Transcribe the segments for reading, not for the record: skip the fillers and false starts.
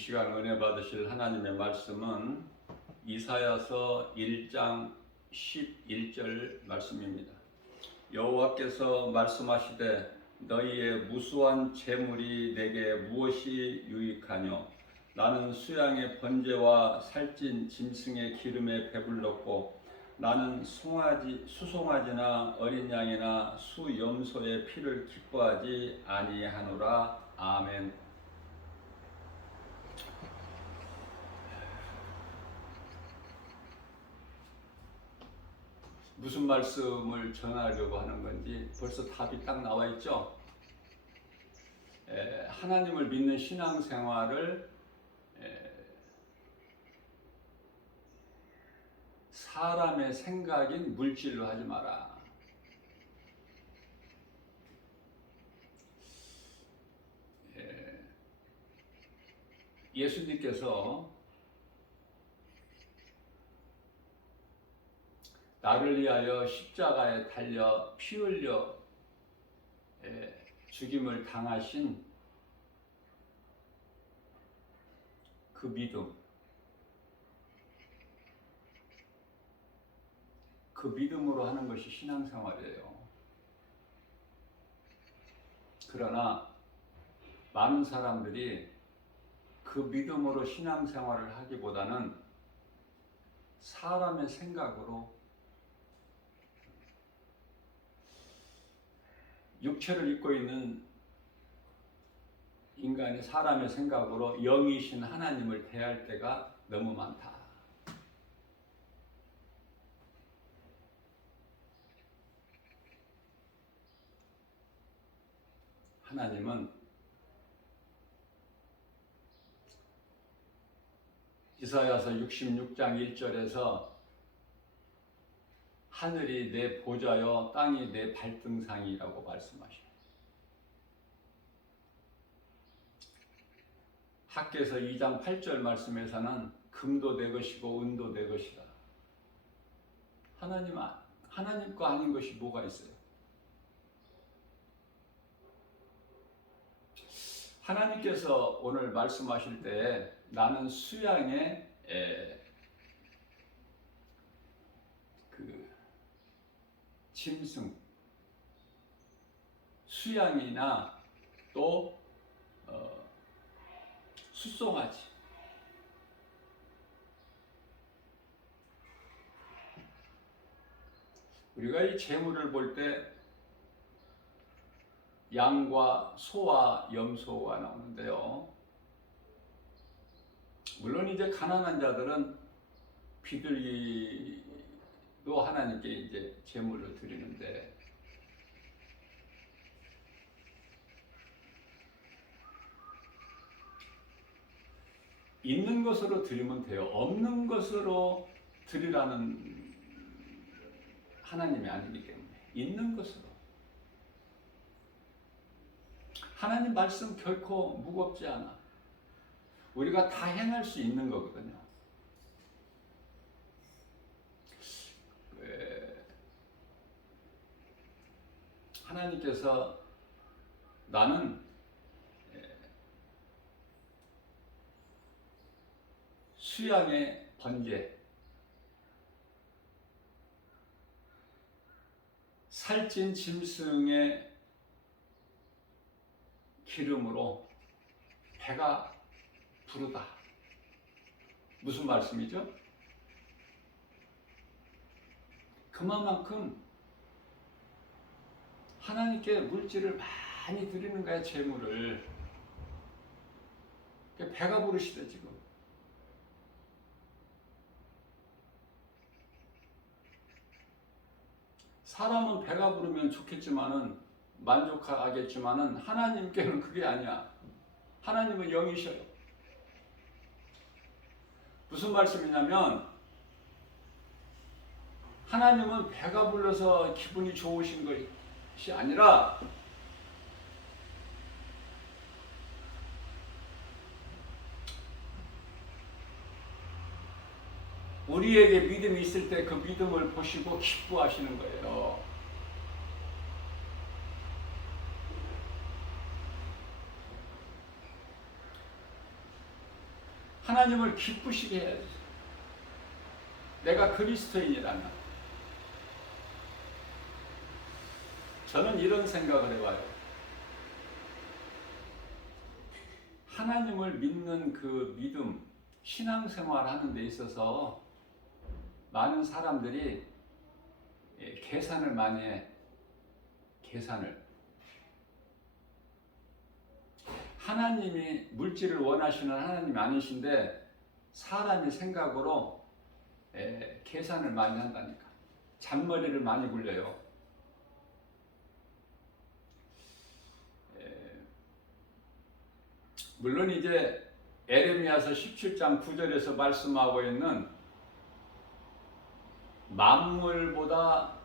시간 은혜 받으실 하나님의 말씀은 이사야서 1장 11절 말씀입니다. 여호와께서 말씀하시되 너희의 무수한 재물이 내게 무엇이 유익하뇨? 나는 수양의 번제와 살찐 짐승의 기름에 배불렀고 나는 수송아지나 어린 양이나 수염소의 피를 기뻐하지 아니하노라. 아멘. 무슨 말씀을 전하려고 하는 건지 벌써 답이 딱 나와 있죠. 하나님을 믿는 신앙생활을 사람의 생각인 물질로 하지 마라. 예수님께서 나를 위하여 십자가에 달려 피 흘려 죽임을 당하신 그 믿음, 그 믿음으로 하는 것이 신앙생활이에요. 그러나 많은 사람들이 그 믿음으로 신앙생활을 하기보다는 사람의 생각으로, 육체를 입고 있는 인간의 사람의 생각으로 영이신 하나님을 대할 때가 너무 많다. 하나님은 이사야서 66장 1절에서 하늘이 내 보좌여 땅이 내 발등상이라고 말씀하셔요. 학개서 2장 8절 말씀에서는 금도 내 것이고 은도 내 것이다. 하나님 거 아닌 것이 뭐가 있어요? 하나님께서 오늘 말씀하실 때 나는 수양의 그 짐승, 수양이나 또 수송아지, 우리가 이 재물을 볼 때 양과 소와 염소가 나오는데요. 물론 이제 가난한 자들은 비둘기도 하나님께 이제 제물을 드리는데, 있는 것으로 드리면 돼요. 없는 것으로 드리라는 하나님이 아니기 때문에 있는 것으로. 하나님 말씀 결코 무겁지 않아. 우리가 다 행할 수 있는 거거든요. 하나님께서 나는 수양의 번제, 살찐 짐승의 기름으로 배가 부르다. 무슨 말씀이죠? 그만큼 하나님께 물질을 많이 드리는 거야, 재물을. 배가 부르시대 지금. 사람은 배가 부르면 좋겠지만은, 만족하겠지만은 하나님께는 그게 아니야. 하나님은 영이셔요. 무슨 말씀이냐면, 하나님은 배가 불러서 기분이 좋으신 것이 아니라 우리에게 믿음이 있을 때 그 믿음을 보시고 기뻐하시는 거예요. 하나님을 기쁘시게 해야지. 내가 그리스도인이라면. 저는 이런 생각을 해봐요. 하나님을 믿는 그 믿음, 신앙생활 하는 데 있어서 많은 사람들이 계산을 많이 해. 계산을. 하나님이 물질을 원하시는 하나님이 아니신데 사람이 생각으로 계산을 많이 한다니까. 잔머리를 많이 굴려요. 물론 이제 에레미야서 17장 9절에서 말씀하고 있는 만물보다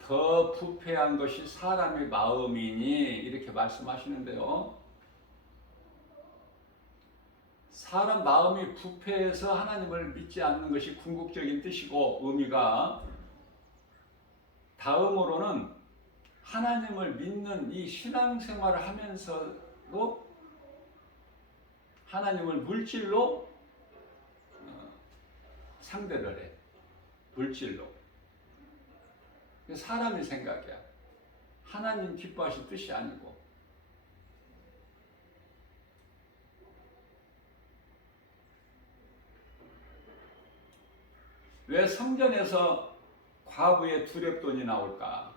더 부패한 것이 사람의 마음이니 이렇게 말씀하시는데요. 사람 마음이 부패해서 하나님을 믿지 않는 것이 궁극적인 뜻이고 의미가, 다음으로는 하나님을 믿는 이 신앙생활을 하면서도 하나님을 물질로 상대를 해. 물질로. 사람의 생각이야. 하나님 기뻐하실 뜻이 아니고. 왜 성전에서 과부의 두렙돈이 나올까?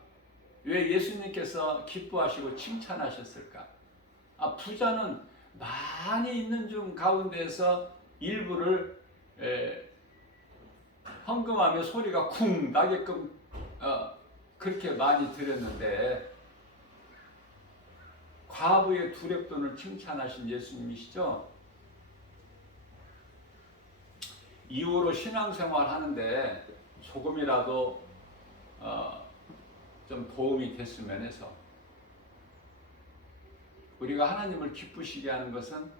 왜 예수님께서 기뻐하시고 칭찬하셨을까? 부자는 많이 있는 중 가운데서 일부를 헌금하며 소리가 쿵 나게끔 그렇게 많이 드렸는데, 과부의 두렙돈을 칭찬하신 예수님이시죠? 이후로 신앙생활 하는데 조금이라도 좀 도움이 됐으면 해서, 우리가 하나님을 기쁘시게 하는 것은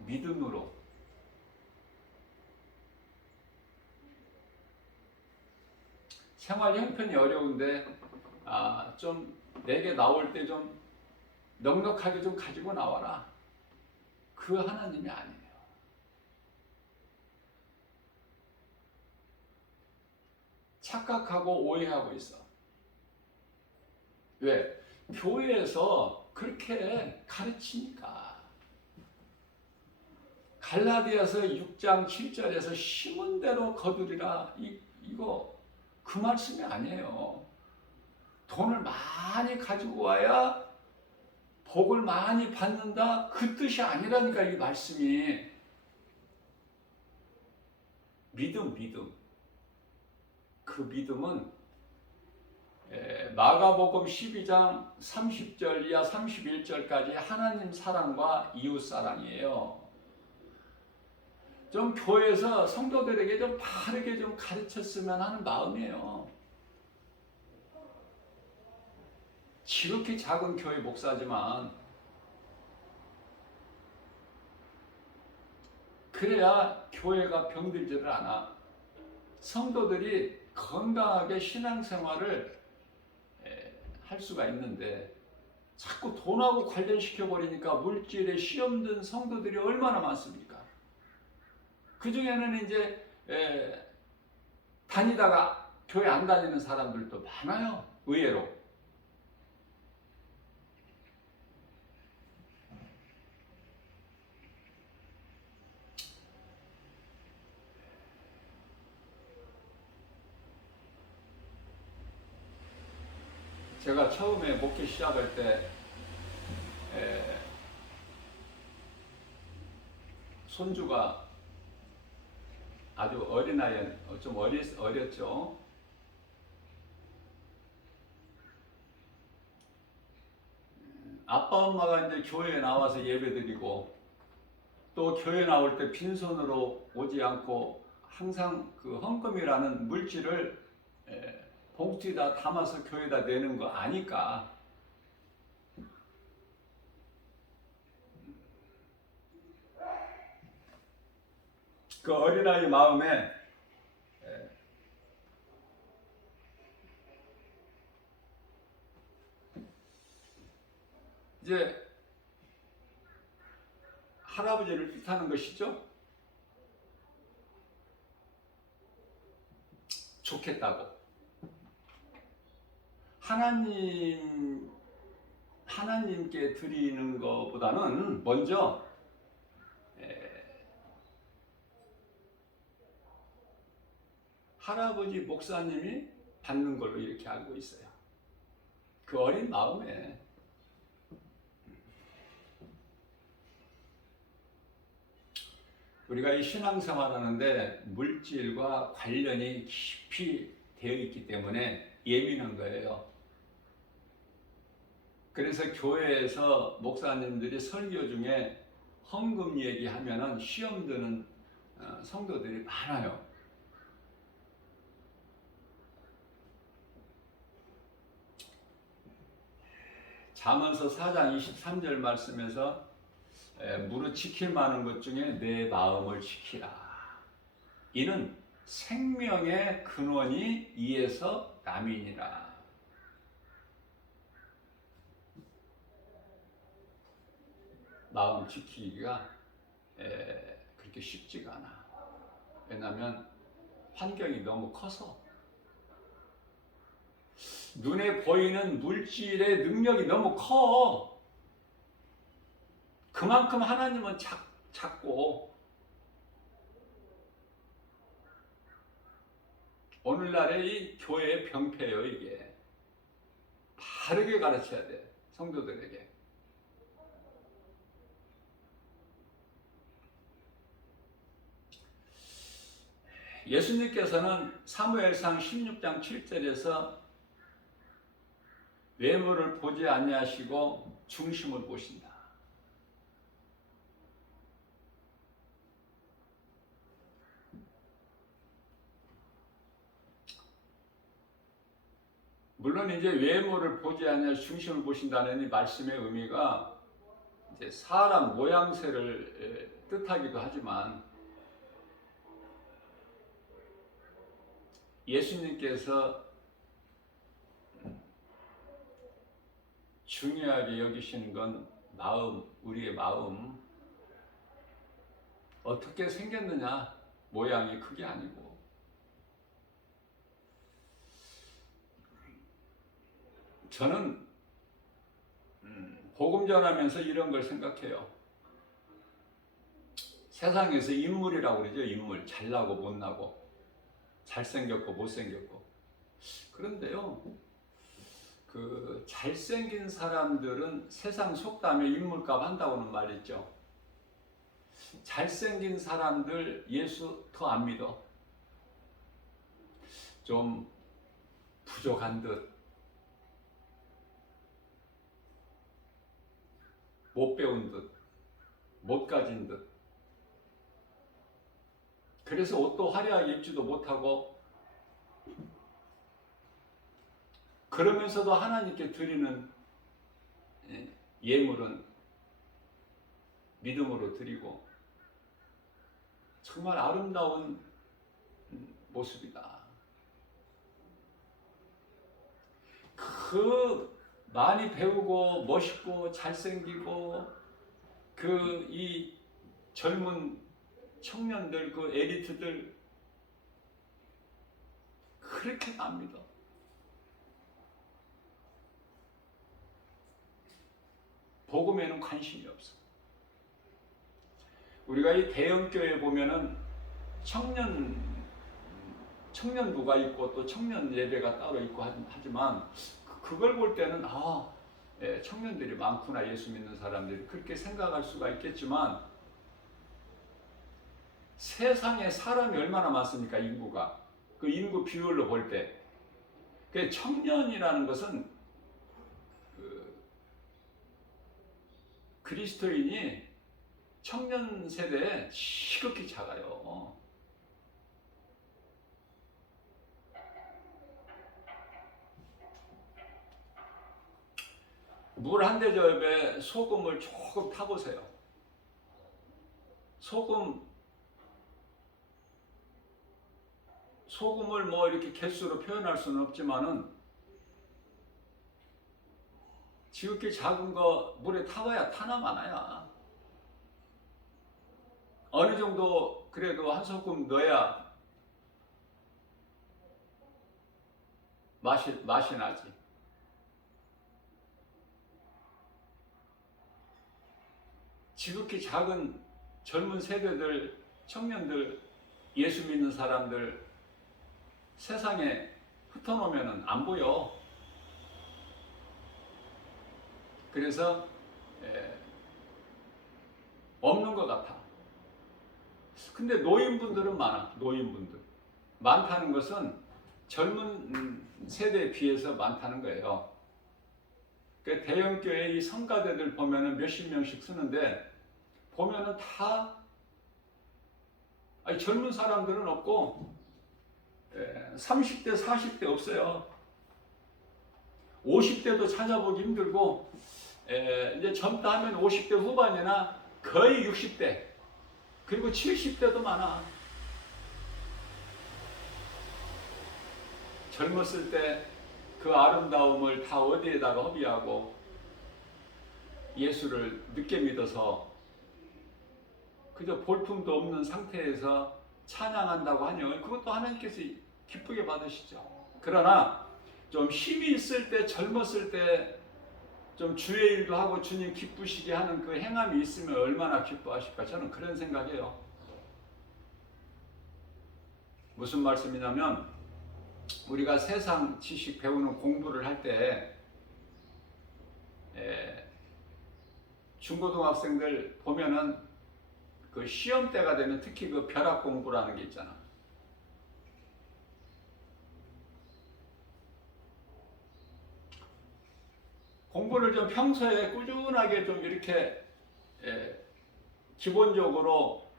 믿음으로, 생활 형편이 어려운데 좀 내게 나올 때 좀 넉넉하게 좀 가지고 나와라. 그 하나님이 아니에요. 착각하고 오해하고 있어. 왜? 교회에서 그렇게 가르치니까. 갈라디아서 6장 7절에서 심은 대로 거두리라. 이거 그 말씀이 아니에요. 돈을 많이 가지고 와야 복을 많이 받는다, 그 뜻이 아니라니까. 이 말씀이 믿음. 그 믿음은 마가복음 12장 30절 이하 31절까지 하나님 사랑과 이웃 사랑이에요. 좀 교회에서 성도들에게 좀 바르게 좀 가르쳤으면 하는 마음이에요. 지극히 작은 교회 목사지만 그래야 교회가 병들지를 않아. 성도들이 건강하게 신앙생활을 할 수가 있는데 자꾸 돈하고 관련시켜버리니까 물질에 시험 든 성도들이 얼마나 많습니까? 그 중에는 이제 다니다가 교회 안 다니는 사람들도 많아요. 의외로. 제가 처음에 목회 시작할 때 손주가 아주 어린아이, 좀 어렸죠. 아빠 엄마가 이제 교회에 나와서 예배드리고 또 교회 나올 때 빈손으로 오지 않고 항상 그 헌금이라는 물질을 봉투에다 담아서 교회에다 내는 거 아니까 그 어린아이 마음에 이제 할아버지를 뜻하는 것이죠. 좋겠다고. 하나님께 드리는 것보다는 먼저 할아버지 목사님이 받는 걸로 이렇게 알고 있어요. 그 어린 마음에. 우리가 이 신앙생활 하는데 물질과 관련이 깊이 되어 있기 때문에 예민한 거예요. 그래서 교회에서 목사님들이 설교 중에 헌금 얘기하면은 시험 드는 성도들이 많아요. 잠언서 4장 23절 말씀에서 무릇 지킬 만한 것 중에 내 마음을 지키라. 이는 생명의 근원이 이에서 남이니라. 마음 지키기가 그렇게 쉽지가 않아. 왜냐하면 환경이 너무 커서. 눈에 보이는 물질의 능력이 너무 커. 그만큼 하나님은 작고, 오늘날의 이 교회의 병폐예요. 이게 바르게 가르쳐야 돼, 성도들에게. 예수님께서는 사무엘상 16장 7절에서 외모를 보지 아니하시고 중심을 보신다. 물론 이제 외모를 보지 아니하시고 중심을 보신다는 이 말씀의 의미가 이제 사람 모양새를 뜻하기도 하지만, 예수님께서 중요하게 여기시는 건 마음, 우리의 마음. 어떻게 생겼느냐, 모양이 그게 아니고. 저는 복음 전하면서 이런 걸 생각해요. 세상에서 인물이라고 그러죠. 인물. 잘나고 못나고, 잘생겼고 못생겼고. 그런데요, 그 잘생긴 사람들은 세상 속담에 인물값 한다고는 말 있죠. 잘생긴 사람들 예수 더 안 믿어. 좀 부족한 듯, 못 배운 듯, 못 가진 듯. 그래서 옷도 화려하게 입지도 못하고, 그러면서도 하나님께 드리는 예물은 믿음으로 드리고, 정말 아름다운 모습이다. 그 많이 배우고 멋있고 잘생기고 그 이 젊은 청년들, 그 엘리트들 그렇게 안 믿어. 복음에는 관심이 없어. 우리가 이 대형교회 보면은 청년부가 있고 또 청년 예배가 따로 있고 하지만, 그걸 볼 때는 청년들이 많구나, 예수 믿는 사람들이, 그렇게 생각할 수가 있겠지만, 세상에 사람이 얼마나 많습니까? 인구가. 그 인구 비율로 볼 때, 그 청년이라는 것은 그리스도인이 청년 세대에 지극히 작아요. 물 한 대접에 소금을 조금 타보세요. 소금을 뭐 이렇게 개수로 표현할 수는 없지만은, 지극히 작은 거 물에 타봐야 타나 마나야. 어느 정도 그래도 한 소금 넣어야 맛이 나지. 지극히 작은 젊은 세대들, 청년들, 예수 믿는 사람들 세상에 흩어놓으면 안 보여. 그래서 없는 것 같아. 근데 노인분들은 많아. 노인분들 많다는 것은 젊은 세대에 비해서 많다는 거예요. 그 대형교회 이 성가대들 보면은 몇십 명씩 쓰는데 보면은 다 젊은 사람들은 없고 30대 40대 없어요. 50대도 찾아보기 힘들고 이제 젊다 하면 50대 후반이나 거의 60대 그리고 70대도 많아. 젊었을 때 그 아름다움을 다 어디에다가 허비하고 예수를 늦게 믿어서 그저 볼품도 없는 상태에서 찬양한다고 하니 그것도 하나님께서 기쁘게 받으시죠. 그러나 좀 힘이 있을 때, 젊었을 때 좀 주의 일도 하고 주님 기쁘시게 하는 그 행함이 있으면 얼마나 기뻐하실까. 저는 그런 생각이에요. 무슨 말씀이냐면 우리가 세상 지식 배우는 공부를 할 때 중고등학생들 보면은 그 시험 때가 되면 특히 그 벼락 공부라는 게 있잖아. 공부를 좀 평소에 꾸준하게 좀 이렇게 기본적으로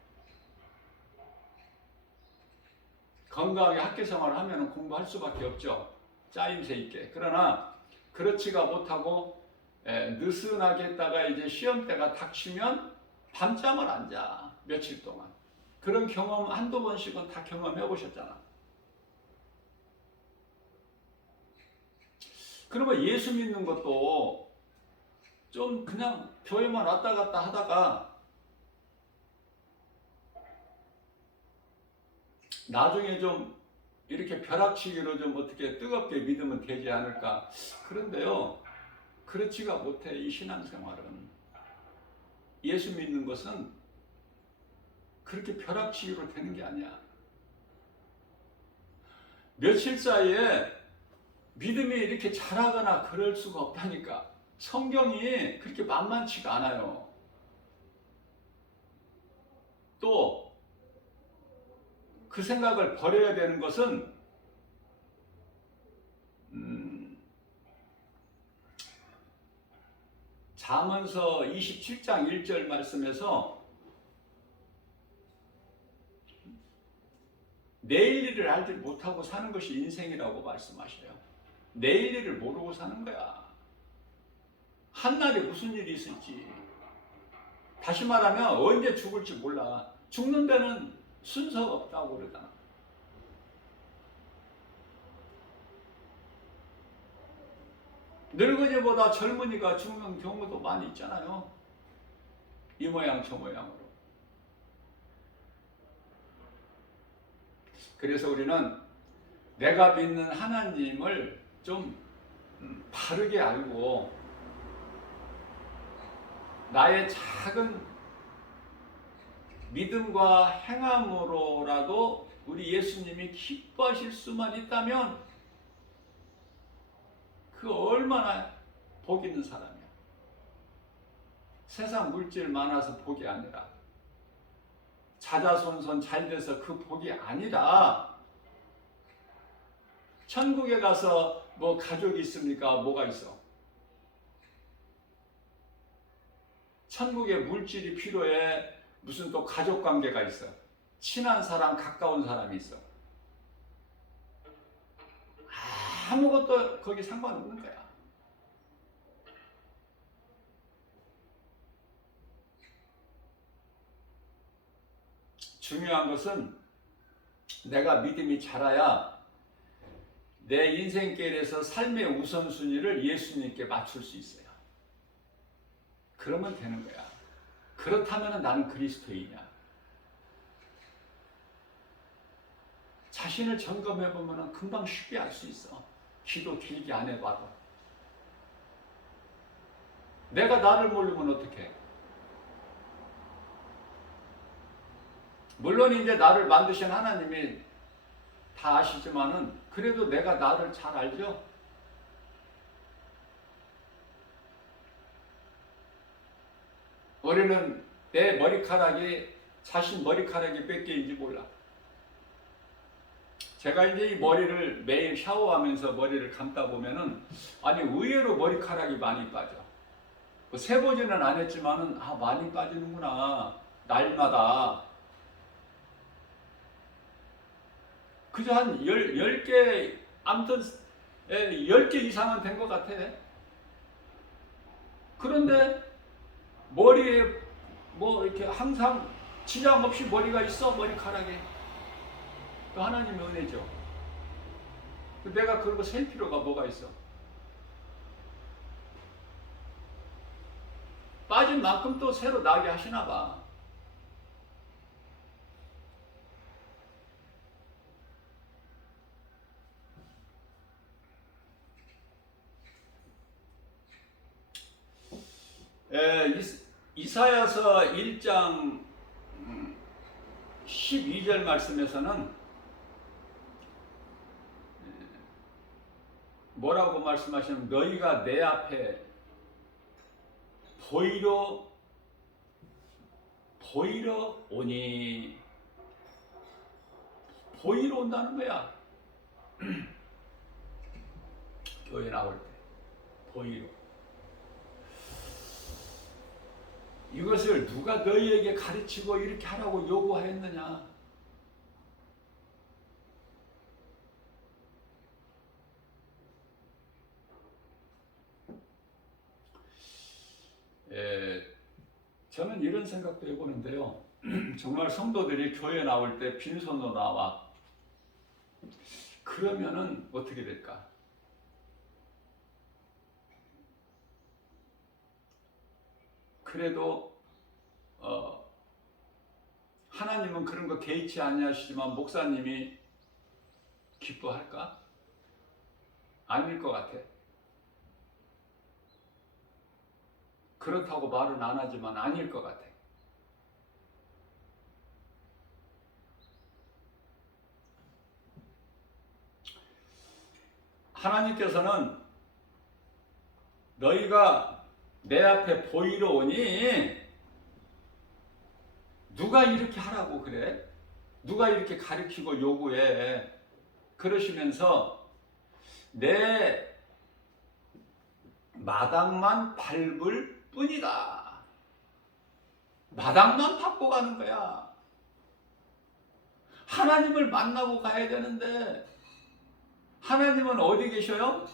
건강하게 학교 생활을 하면 공부할 수밖에 없죠. 짜임새 있게. 그러나 그렇지가 못하고 느슨하게 했다가 이제 시험 때가 닥치면 밤잠을 안 자. 며칠 동안. 그런 경험 한두 번씩은 다 경험해 보셨잖아. 그러면 예수 믿는 것도 좀 그냥 교회만 왔다 갔다 하다가 나중에 좀 이렇게 벼락치기로 좀 어떻게 뜨겁게 믿으면 되지 않을까. 그런데요, 그렇지가 못해. 이 신앙생활은. 예수 믿는 것은 그렇게 벼락치기로 되는 게 아니야. 며칠 사이에 믿음이 이렇게 자라거나 그럴 수가 없다니까. 성경이 그렇게 만만치가 않아요. 또 그 생각을 버려야 되는 것은 잠언서 27장 1절 말씀에서 내일 일을 알지 못하고 사는 것이 인생이라고 말씀하셔요. 내일 일을 모르고 사는 거야. 한날에 무슨 일이 있을지. 다시 말하면 언제 죽을지 몰라. 죽는 데는 순서가 없다고 그러잖아. 늙은이보다 젊은이가 죽는 경우도 많이 있잖아요. 이 모양 저 모양으로. 그래서 우리는 내가 믿는 하나님을 좀 바르게 알고 나의 작은 믿음과 행함으로라도 우리 예수님이 기뻐하실 수만 있다면 그 얼마나 복 있는 사람이야. 세상 물질 많아서 복이 아니라 자자손손 잘 돼서 그 복이 아니라 천국에 가서 뭐 가족이 있습니까? 뭐가 있어? 천국에 물질이 필요해. 무슨 또 가족 관계가 있어. 친한 사람, 가까운 사람이 있어. 아무것도 거기 상관없는 거야. 중요한 것은 내가 믿음이 자라야 내 인생길에서 삶의 우선순위를 예수님께 맞출 수 있어요. 그러면 되는 거야. 그렇다면 나는 그리스도인이야. 자신을 점검해 보면 금방 쉽게 알 수 있어. 기도 길게 안 해봐도. 내가 나를 모르면 어떡해? 물론 이제 나를 만드신 하나님이 다 아시지만은 그래도 내가 나를 잘 알죠? 우리는 내 머리카락이 자신 머리카락이 몇 개인지 몰라. 제가 이제 이 머리를 매일 샤워하면서 머리를 감다 보면은 아니 의외로 머리카락이 많이 빠져. 뭐 세보지는 않았지만은 많이 빠지는구나. 날마다. 그저 한 10개, 아무튼 10개 이상은 된 것 같아. 그런데 머리에 뭐 이렇게 항상 지장 없이 머리가 있어, 머리카락에. 또 하나님의 은혜죠. 내가 그런 거 셀 필요가 뭐가 있어? 빠진 만큼 또 새로 나게 하시나 봐. 이사야서 1장 12절 말씀에서는 뭐라고 말씀하시냐면 너희가 내 앞에 보이러 오니. 보이러 온다는 거야. 교회 나올 때 보이러. 이것을 누가 너희에게 가르치고 이렇게 하라고 요구하였느냐? 저는 이런 생각도 해보는데요. 정말 성도들이 교회 나올 때 빈손으로 나와. 그러면은 어떻게 될까? 그래도 하나님은 그런 거 개의치 아니하시지만 목사님이 기뻐할까? 아닐 것 같아. 그렇다고 말은 안 하지만 아닐 것 같아. 하나님께서는 너희가 내 앞에 보이러 오니 누가 이렇게 하라고 그래? 누가 이렇게 가르치고 요구해? 그러시면서 내 마당만 밟을 뿐이다. 마당만 밟고 가는 거야. 하나님을 만나고 가야 되는데 하나님은 어디 계셔요?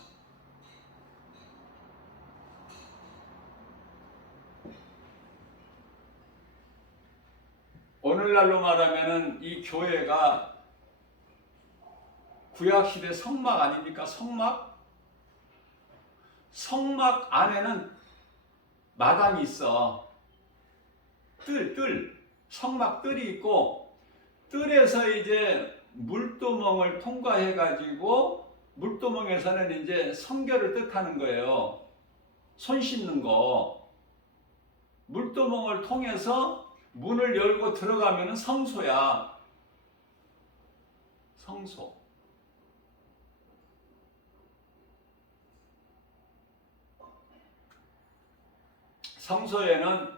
오늘날로 말하면은 이 교회가 구약시대 성막 아닙니까? 성막? 성막 안에는 마당이 있어. 뜰. 성막 뜰이 있고 뜰에서 이제 물두멍을 통과해가지고 물두멍에서는 이제 성결을 뜻하는 거예요. 손 씻는 거. 물두멍을 통해서 문을 열고 들어가면 성소야. 성소. 성소에는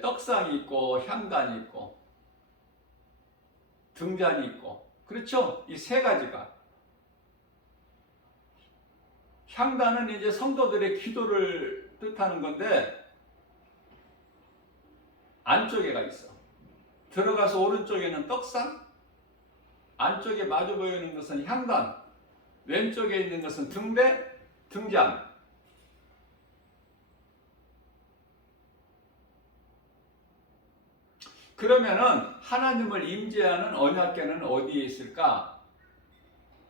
떡상이 있고 향단이 있고 등잔이 있고 그렇죠? 이 세 가지가. 향단은 이제 성도들의 기도를 뜻하는 건데 안쪽에가 있어. 들어가서 오른쪽에는 떡상, 안쪽에 마주 보이는 것은 향단, 왼쪽에 있는 것은 등대, 등잔. 그러면은 하나님을 임재하는 언약궤는 어디에 있을까?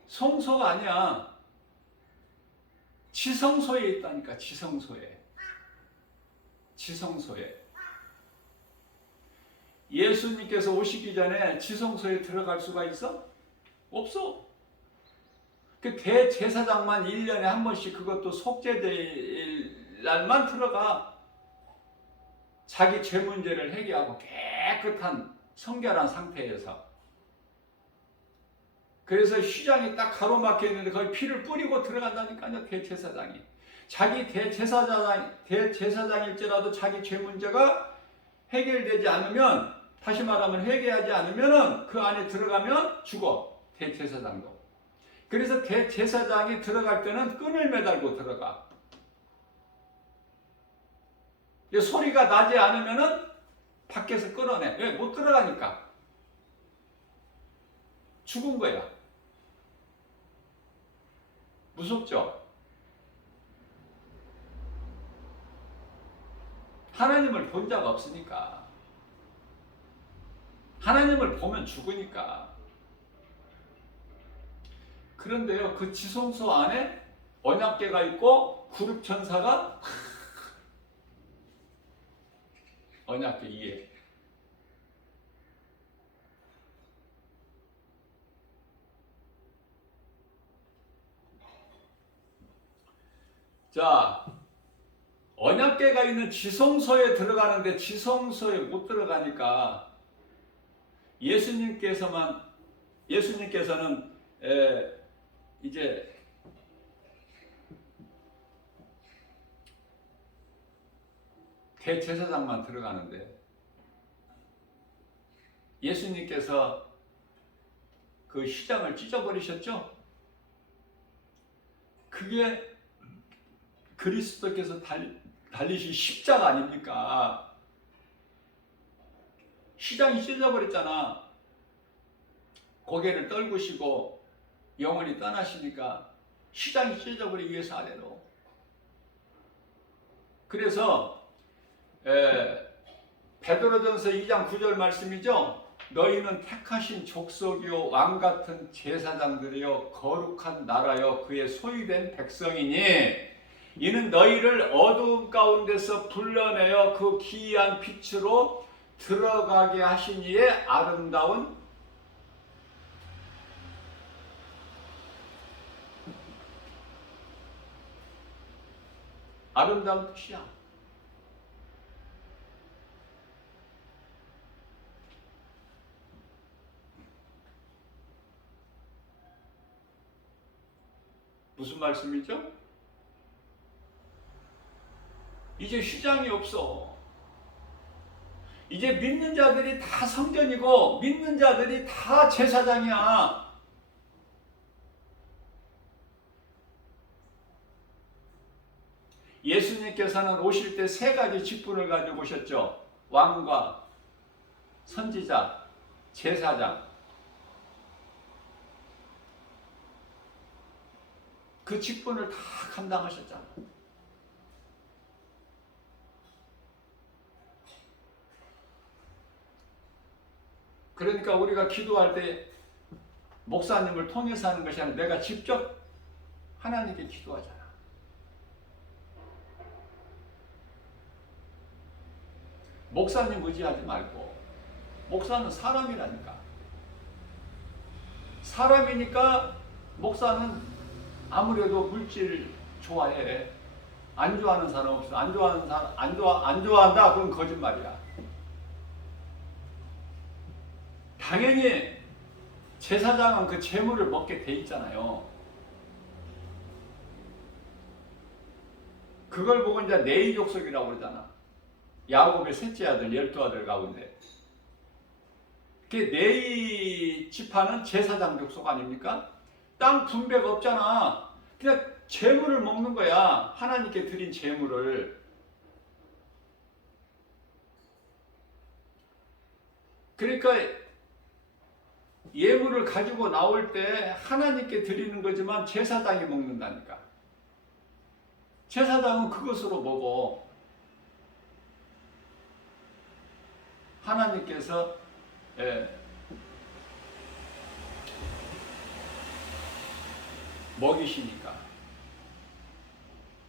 성소가 아니야. 지성소에 있다니까. 지성소에. 예수님께서 오시기 전에 지성소에 들어갈 수가 있어? 없어. 그 대제사장만 1년에 한 번씩 그것도 속죄될 날만 들어가 자기 죄 문제를 해결하고 깨끗한 성결한 상태에서. 그래서 휘장이 딱 가로막혀 있는데 거기 피를 뿌리고 들어간다니까요. 대제사장이. 자기 대제사장일지라도 자기 죄 문제가 해결되지 않으면, 다시 말하면 회개하지 않으면 그 안에 들어가면 죽어. 대제사장도. 그래서 대제사장이 들어갈 때는 끈을 매달고 들어가. 소리가 나지 않으면 밖에서 끌어내. 왜? 못 들어가니까. 죽은 거야. 무섭죠? 하나님을 본 자가 없으니까. 하나님을 보면 죽으니까. 그런데요, 그 지성소 안에 언약궤가 있고 구룹천사가 언약궤 위에. 자, 언약궤가 있는 지성소에 들어가는데 지성소에 못 들어가니까 예수님께서는 이제 대제사장만 들어가는데, 예수님께서 그 휘장을 찢어버리셨죠? 그게 그리스도께서 달리신 십자가 아닙니까? 휘장이 찢어버렸잖아. 고개를 떨구시고 영원히 떠나시니까 휘장이 찢어버리기 위해서 아래로. 그래서 베드로전서 2장 9절 말씀이죠. 너희는 택하신 족속이요 왕같은 제사장들이요 거룩한 나라요 그의 소유된 백성이니 이는 너희를 어두움 가운데서 불러내어 그 기이한 빛으로 들어가게 하신 이의 아름다운 뜻이야. 무슨 말씀이죠? 이제 휘장이 없어. 이제 믿는 자들이 다 성전이고 믿는 자들이 다 제사장이야. 예수님께서는 오실 때 세 가지 직분을 가지고 오셨죠. 왕과 선지자, 제사장. 그 직분을 다 감당하셨잖아. 그러니까 우리가 기도할 때 목사님을 통해서 하는 것이 아니라 내가 직접 하나님께 기도하잖아. 목사님 의지하지 말고, 목사는 사람이라니까. 사람이니까 목사는 아무래도 물질 좋아해. 안 좋아하는 사람 없어. 안 좋아한다? 그건 거짓말이야. 당연히 제사장은 그 재물을 먹게 돼 있잖아요. 그걸 보고 이제 네이 족속이라고 그러잖아. 야곱의 셋째 아들 12아들 가운데. 그 네이 지파는 제사장 족속 아닙니까? 땅 분배가 없잖아. 그냥 재물을 먹는 거야. 하나님께 드린 재물을. 그러니까 예물을 가지고 나올 때 하나님께 드리는 거지만 제사장이 먹는다니까. 제사장은 그것으로 먹어. 하나님께서 먹이시니까.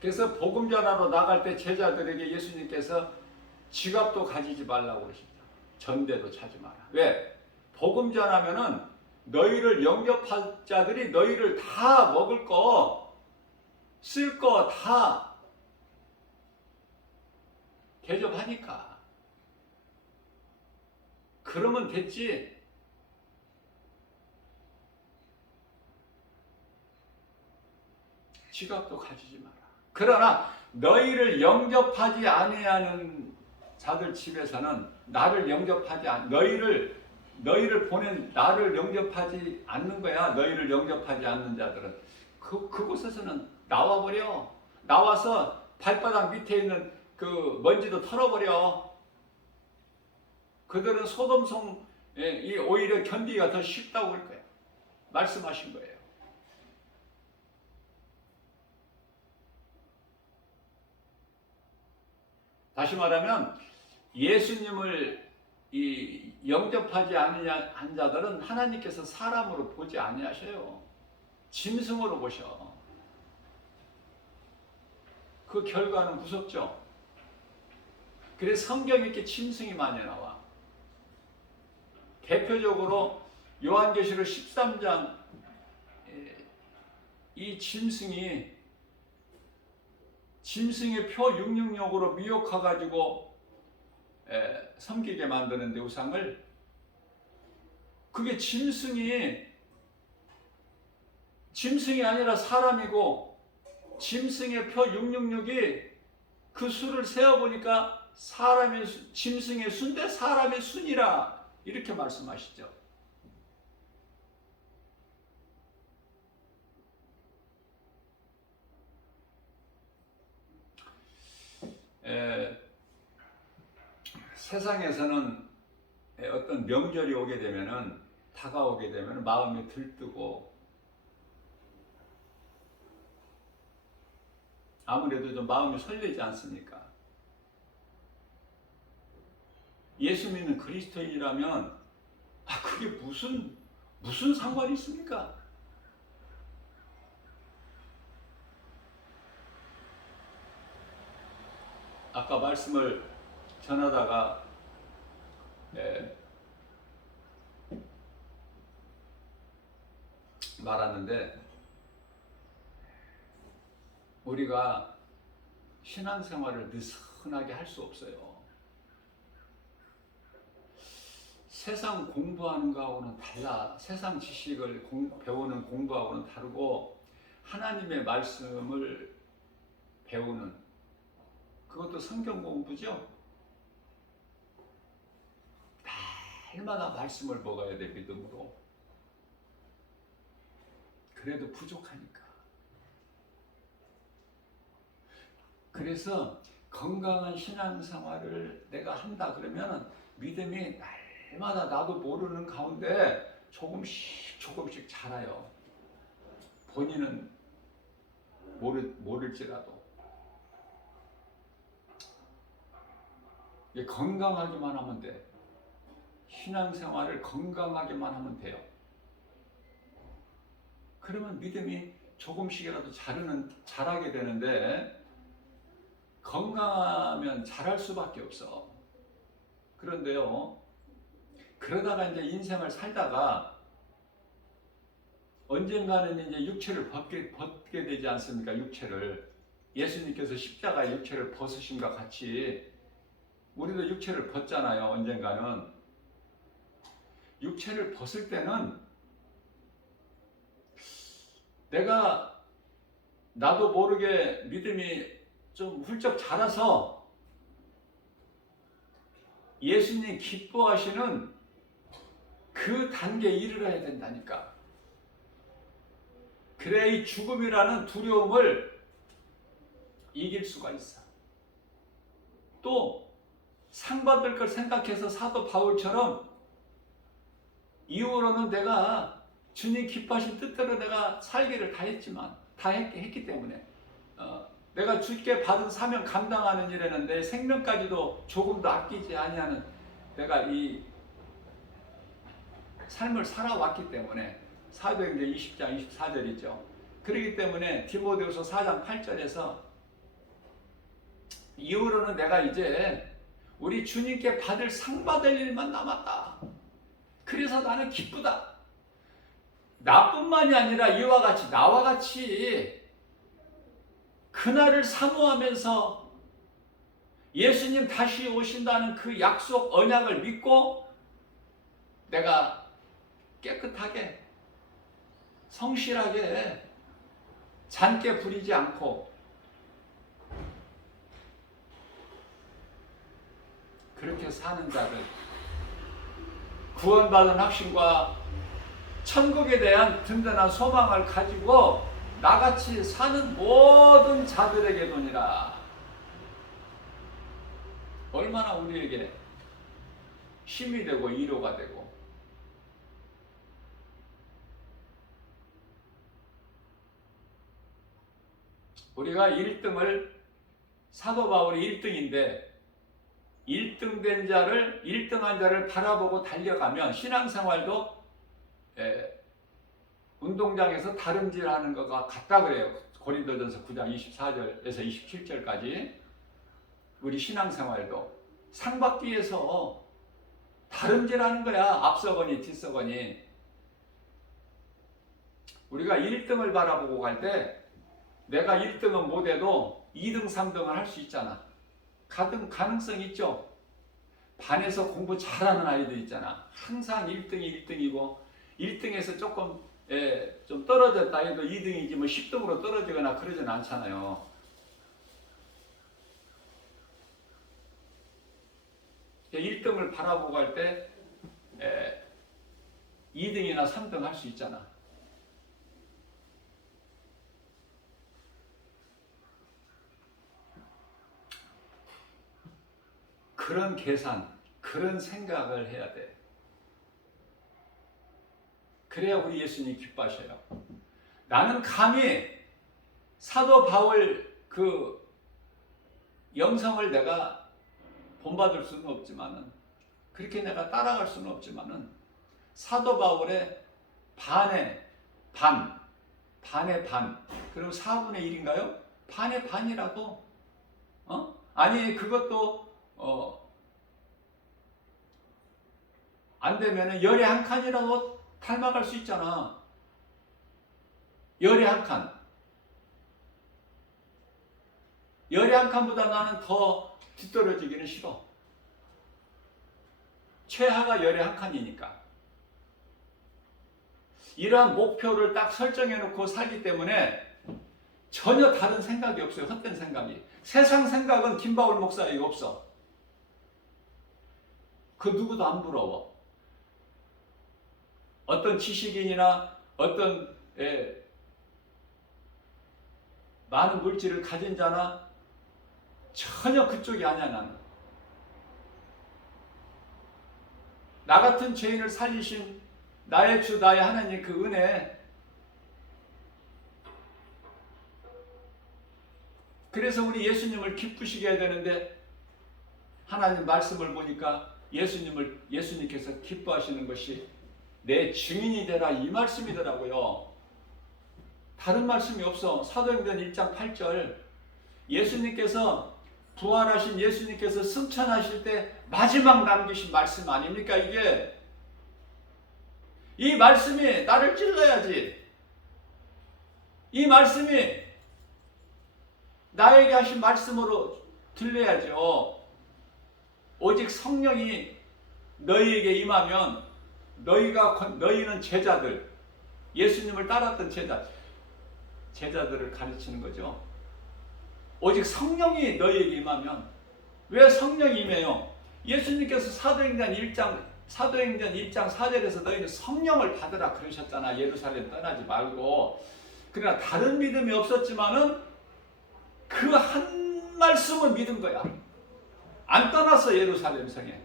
그래서 복음 전하러 나갈 때 제자들에게 예수님께서 지갑도 가지지 말라고 그러십니다. 전대도 차지 마라. 왜? 복음 전하면은 너희를 영접할 자들이 너희를 다 먹을 거, 쓸 거 다 대접하니까. 그러면 됐지. 지갑도 가지지 마라. 그러나 너희를 영접하지 아니하는 자들 집에서는 나를 영접하지 너희를 보낸 나를 영접하지 않는 거야. 너희를 영접하지 않는 자들은 그곳에서는 나와버려. 나와서 발바닥 밑에 있는 그 먼지도 털어버려. 그들은 소돔성이 오히려 견디기가 더 쉽다고 할 거예요. 말씀하신 거예요. 다시 말하면 예수님을 영접하지 않은 자들은 하나님께서 사람으로 보지 아니하셔요. 짐승으로 보셔. 그 결과는 무섭죠. 그래서 성경에 이렇게 짐승이 많이 나와. 대표적으로 요한계시록 13장 이 짐승의 표 666으로 미혹해가지고 섬기게 만드는데 우상을, 그게 짐승이 아니라 사람이고, 짐승의 표 666이 그 수를 세어보니까 짐승의 수인데 사람의 순이라 이렇게 말씀하시죠. 세상에서는 어떤 명절이 오게 되면은, 다가오게 되면 마음이 들뜨고 아무래도 좀 마음이 설레지 않습니까? 예수 믿는 그리스도인이라면 그게 무슨 상관이 있습니까? 아까 말씀을 전하다가 말하는데, 우리가 신앙생활을 느슨하게 할 수 없어요. 세상 공부하는 거하고는 달라. 세상 지식을 배우는 공부하고는 다르고, 하나님의 말씀을 배우는, 그것도 성경 공부죠. 날마다 말씀을 먹어야 돼, 믿음으로. 그래도 부족하니까. 그래서 건강한 신앙생활을 내가 한다 그러면 믿음이 날마다 나도 모르는 가운데 조금씩 자라요. 본인은 모를지라도. 건강하기만 하면 돼. 신앙생활을 건강하게만 하면 돼요. 그러면 믿음이 조금씩이라도 자라게 되는데, 건강하면 자랄 수밖에 없어. 그런데요, 그러다가 이제 인생을 살다가 언젠가는 이제 육체를 벗게 되지 않습니까? 육체를. 예수님께서 십자가의 육체를 벗으심과 같이 우리도 육체를 벗잖아요. 언젠가는. 육체를 벗을 때는 나도 모르게 믿음이 좀 훌쩍 자라서 예수님 기뻐하시는 그 단계에 이르러야 된다니까. 그래야 이 죽음이라는 두려움을 이길 수가 있어. 또 상 받을 걸 생각해서 사도 바울처럼 이후로는 내가 주님 기뻐하신 뜻대로 내가 살기를 다 했기 때문에 내가 주께 받은 사명 감당하는 일에는 내 생명까지도 조금도 아끼지 아니하는 내가 이 삶을 살아왔기 때문에, 사도행전 20장 24절이죠. 그렇기 때문에 디모데후서 4장 8절에서 이후로는 내가 이제 우리 주님께 받을 상 받을 일만 남았다. 그래서 나는 기쁘다. 나뿐만이 아니라 이와 같이 나와 같이 그날을 사모하면서 예수님 다시 오신다는 그 약속 언약을 믿고 내가 깨끗하게 성실하게 잔깨 부리지 않고 그렇게 사는 자들, 구원받은 확신과 천국에 대한 든든한 소망을 가지고 나같이 사는 모든 자들에게도니라. 얼마나 우리에게 힘이 되고 위로가 되고. 우리가 1등을, 사도 바울이 1등인데 1등 한 자를 바라보고 달려가면 신앙생활도 운동장에서 다름질하는 것과 같다 그래요. 고린도전서 9장 24절에서 27절까지. 우리 신앙생활도 상받기 위해서 다름질하는 거야. 앞서거니 뒤서거니. 우리가 1등을 바라보고 갈 때 내가 1등은 못해도 2등, 3등을 할 수 있잖아. 가능성 있죠. 반에서 공부 잘하는 아이들 있잖아. 항상 1등이 1등이고 1등에서 조금 좀 떨어졌다 해도 2등이지 뭐 10등으로 떨어지거나 그러진 않잖아요. 1등을 바라보고 갈 때 2등이나 3등 할 수 있잖아. 그런 계산, 그런 생각을 해야 돼. 그래야 우리 예수님 기뻐하셔요. 나는 감히 사도 바울 그 영성을 내가 본받을 수는 없지만은, 그렇게 내가 따라갈 수는 없지만은, 사도 바울의 반의 반, 그럼 4분의 1인가요? 반의 반이라도, 아니, 그것도, 안 되면은 열의 한 칸이라도 닮아갈 수 있잖아. 열의 한 칸. 열의 한 칸보다 나는 더 뒤떨어지기는 싫어. 최하가 열의 한 칸이니까. 이러한 목표를 딱 설정해 놓고 살기 때문에 전혀 다른 생각이 없어요. 헛된 생각이. 세상 생각은 김바울 목사에게 없어. 그 누구도 안 부러워. 어떤 지식인이나 어떤 많은 물질을 가진 자나 전혀 그쪽이 아니야. 나는 나 같은 죄인을 살리신 나의 주 나의 하나님 그 은혜. 그래서 우리 예수님을 기쁘시게 해야 되는데 하나님 말씀을 보니까 예수님께서 기뻐하시는 것이 내 증인이 되라 이 말씀이더라고요. 다른 말씀이 없어. 사도행전 1장 8절 예수님께서 부활하신 예수님께서 승천하실 때 마지막 남기신 말씀 아닙니까? 이게 이 말씀이 나를 찔러야지. 이 말씀이 나에게 하신 말씀으로 들려야죠. 오직 성령이 너희에게 임하면 너희는 제자들, 예수님을 따랐던 제자들을 가르치는 거죠. 오직 성령이 너희에게 임하면. 왜 성령이 임해요? 예수님께서 사도행전 1장 4절에서 너희는 성령을 받으라 그러셨잖아. 예루살렘 떠나지 말고. 그러나 다른 믿음이 없었지만은 그 한 말씀을 믿은 거야. 안 떠났어. 예루살렘 성에.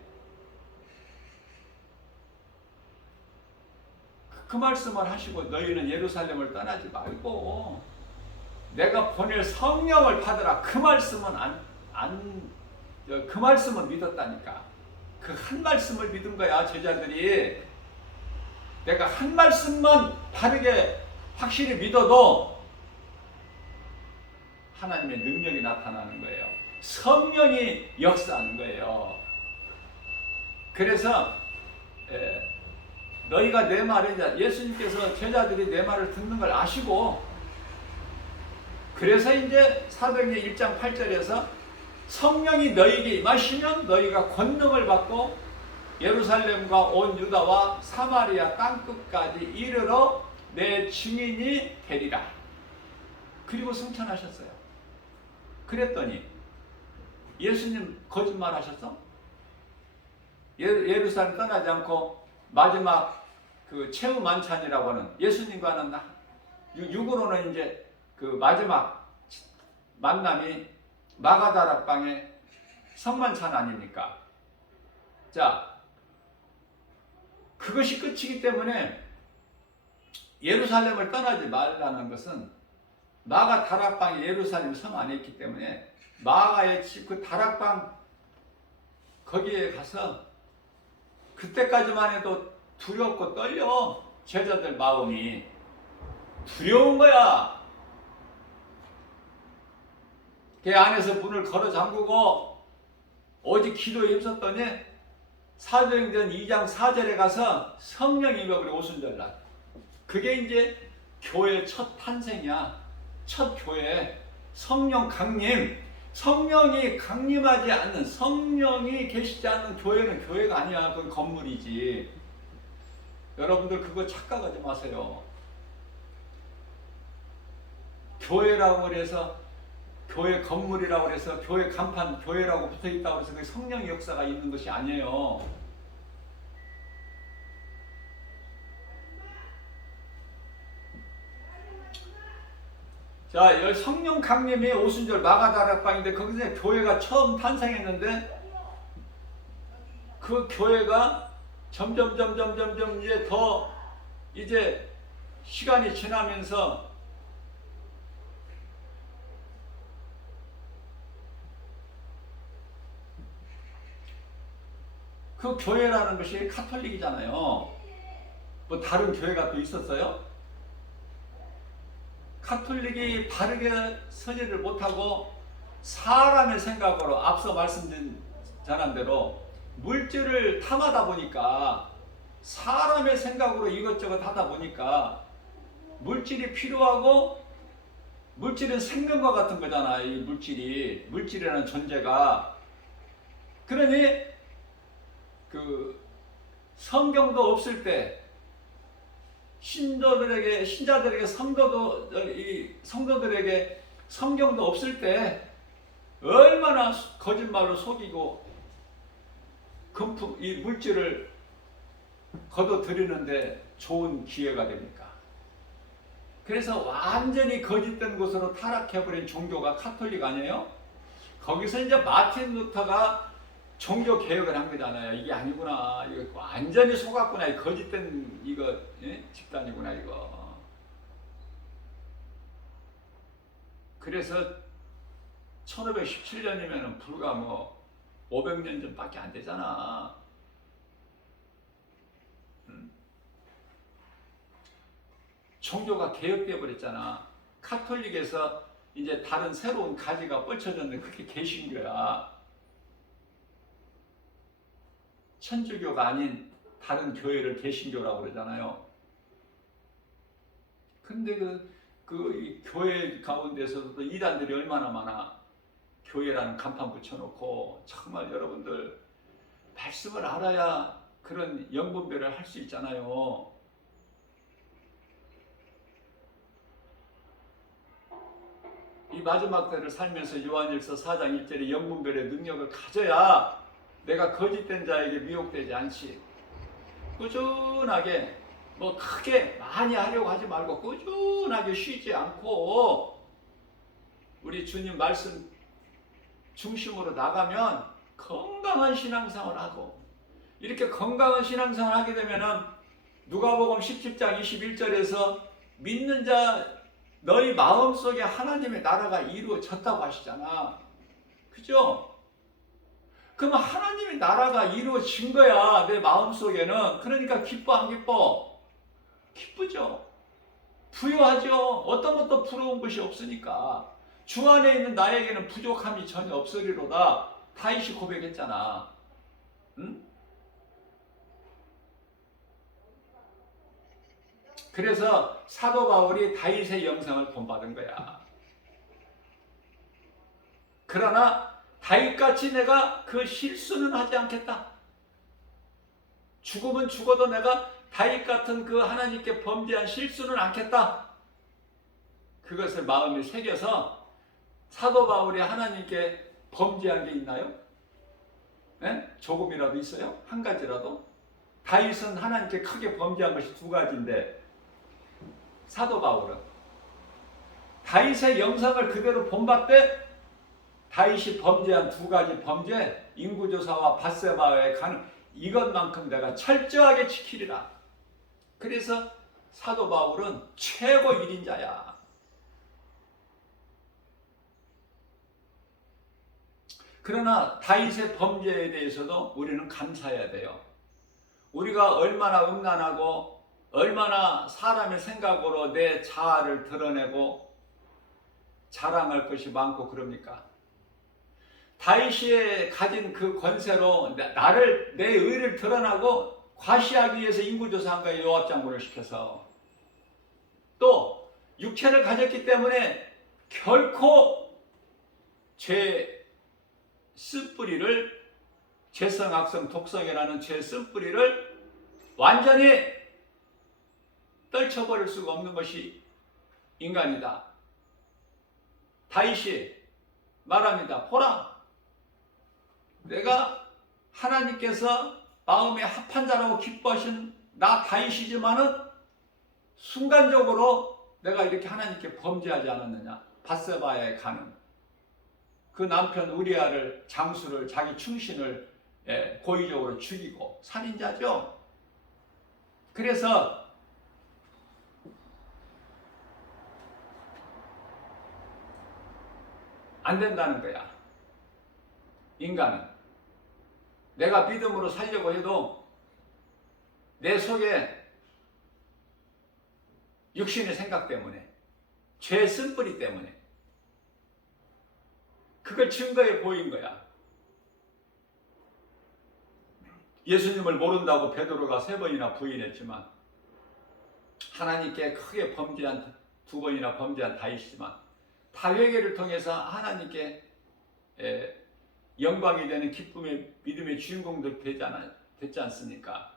그 말씀을 하시고 너희는 예루살렘을 떠나지 말고 내가 보낼 성령을 받으라. 그 말씀은 그 말씀은 믿었다니까. 그 한 말씀을 믿은 거야. 제자들이. 내가 한 말씀만 바르게 확실히 믿어도 하나님의 능력이 나타나는 거예요. 성령이 역사하는 거예요. 그래서 너희가 내 말을, 예수님께서 제자들이 내 말을 듣는 걸 아시고, 그래서 이제 사도행전 1장 8절에서 성령이 너희에게 임하시면 너희가 권능을 받고 예루살렘과 온 유다와 사마리아 땅끝까지 이르러 내 증인이 되리라. 그리고 승천하셨어요. 그랬더니 예수님 거짓말 하셨어? 예루살렘 떠나지 않고 마지막 그 최후 만찬이라고 하는, 예수님과는 육으로는 이제 그 마지막 만남이 마가다락방의 성만찬 아닙니까? 자, 그것이 끝이기 때문에 예루살렘을 떠나지 말라는 것은 마가 다락방이 예루살렘 성 안에 있기 때문에 마가의 그 다락방 거기에 가서 그때까지만 해도 두렵고 떨려. 제자들 마음이 두려운 거야. 그 안에서 문을 걸어 잠그고 오직 기도에 힘썼더니 사도행전 2장 4절에 가서 성령 임역으로 오순절날, 그게 이제 교회 첫 탄생이야. 첫 교회 성령 강림. 성령이 강림하지 않는, 성령이 계시지 않는 교회는 교회가 아니야. 그건 건물이지. 여러분들 그거 착각하지 마세요. 교회라고 해서, 교회 건물이라고 해서, 교회 간판 교회라고 붙어있다고 해서 성령의 역사가 있는 것이 아니에요. 자, 성령 강림의 오순절 마가다락방인데 거기서 교회가 처음 탄생했는데, 그 교회가 점점 이제 더 이제 시간이 지나면서 그 교회라는 것이 카톨릭이잖아요. 뭐 다른 교회가 또 있었어요? 카톨릭이 바르게 서지를 못하고 사람의 생각으로, 앞서 말씀드린 대로 물질을 탐하다 보니까, 사람의 생각으로 이것저것 하다 보니까 물질이 필요하고, 물질은 생명과 같은 거잖아. 이 물질이라는 존재가. 그러니 그 성경도 없을 때, 신자들에게 성도들에게 성경도 없을 때 얼마나 거짓말로 속이고 이 물질을 거둬들이는데 좋은 기회가 됩니까? 그래서 완전히 거짓된 곳으로 타락해버린 종교가 카톨릭 아니에요? 거기서 이제 마틴 루터가 종교 개혁을 한 거잖아요. 이게 아니구나, 이거 완전히 속았구나, 이 거짓된 이거 집단이구나 이거. 그래서 1517년이면 불과 뭐 500년 전밖에 안 되잖아. 종교가 개혁되어 버렸잖아. 카톨릭에서 이제 다른 새로운 가지가 뻗쳐졌는데 그게 개신교야. 천주교가 아닌 다른 교회를 개신교라고 그러잖아요. 근데 이 교회 가운데서도 이단들이 얼마나 많아. 교회라는 간판 붙여놓고. 정말 여러분들 말씀을 알아야 그런 영분별을 할 수 있잖아요. 이 마지막 때를 살면서 요한일서 4장 1절에 영분별의 능력을 가져야 내가 거짓된 자에게 미혹되지 않지. 꾸준하게, 뭐 크게 많이 하려고 하지 말고 꾸준하게 쉬지 않고 우리 주님 말씀 중심으로 나가면 건강한 신앙생활을 하고, 이렇게 건강한 신앙생활을 하게 되면은 누가복음 17장 21절에서 믿는 자 너희 마음속에 하나님의 나라가 이루어졌다고 하시잖아. 그죠? 그럼 하나님의 나라가 이루어진 거야, 내 마음속에는. 그러니까 기뻐 안 기뻐? 기쁘죠. 부유하죠. 어떤 것도 부러운 것이 없으니까. 주 안에 있는 나에게는 부족함이 전혀 없으리로다. 다윗이 고백했잖아. 응? 그래서 사도 바울이 다윗의 영상을 본받은 거야. 그러나 다윗같이 내가 그 실수는 하지 않겠다. 죽으면 죽어도 내가 다윗 같은 그 하나님께 범죄한 실수는 않겠다. 그것을 마음에 새겨서 사도 바울이 하나님께 범죄한 게 있나요? 네? 조금이라도 있어요? 한 가지라도? 다윗은 하나님께 크게 범죄한 것이 두 가지인데 사도 바울은 다윗의 영상을 그대로 본받되 다윗이 범죄한 두 가지 범죄, 인구조사와 밧세바와의 간, 이것만큼 내가 철저하게 지키리라. 그래서 사도 바울은 최고 1인자야. 그러나 다윗의 범죄에 대해서도 우리는 감사해야 돼요. 우리가 얼마나 음란하고 얼마나 사람의 생각으로 내 자아를 드러내고 자랑할 것이 많고 그럽니까? 다윗이 가진 그 권세로 내 의를 드러나고 과시하기 위해서 인구조사한 거예요. 요압 장군을 시켜서. 또 육체를 가졌기 때문에 결코 죄 쓴뿌리를, 죄성, 악성, 독성이라는 죄 쓴뿌리를 완전히 떨쳐버릴 수가 없는 것이 인간이다. 다윗이 말합니다. 보라, 내가 하나님께서 마음에 합한 자라고 기뻐하신 나 다윗이지만은 순간적으로 내가 이렇게 하나님께 범죄하지 않았느냐. 밧세바에 가는 그 남편 우리아를, 장수를, 자기 충신을 고의적으로 죽이고 살인자죠. 그래서 안 된다는 거야. 인간은 내가 믿음으로 살려고 해도 내 속에 육신의 생각 때문에, 죄의 쓴뿌리 때문에 그걸 증거해 보인 거야. 예수님을 모른다고 베드로가 3번이나 부인했지만, 하나님께 크게 범죄한 2번이나 범죄한 다윗이지만 다 회개를 통해서 하나님께 영광이 되는 기쁨의 믿음의 주인공들 됐지 않습니까?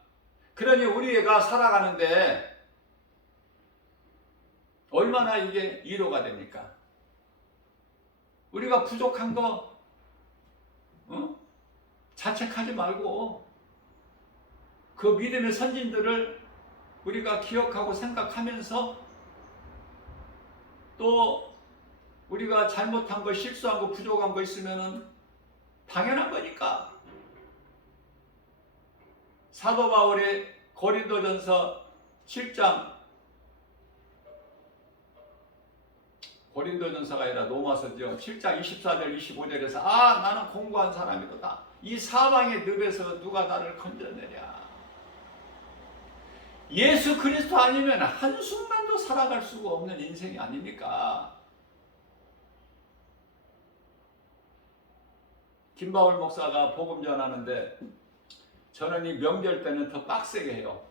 그러니 우리가 살아가는데 얼마나 이게 위로가 됩니까? 우리가 부족한 거 자책하지 말고 그 믿음의 선진들을 우리가 기억하고 생각하면서 또 우리가 잘못한 거, 실수한 거, 부족한 거 있으면은 당연한 거니까. 사도 바울이 고린도전서 7장, 고린도전서가 아니라 로마서죠. 7장 24절 25절에서 나는 공고한 사람이로다. 이 사방의 늪에서 누가 나를 건져내랴. 예수 그리스도 아니면 한순간도 살아갈 수가 없는 인생이 아닙니까? 김바울 목사가 복음 전하는데 저는 이 명절 때는 더 빡세게 해요.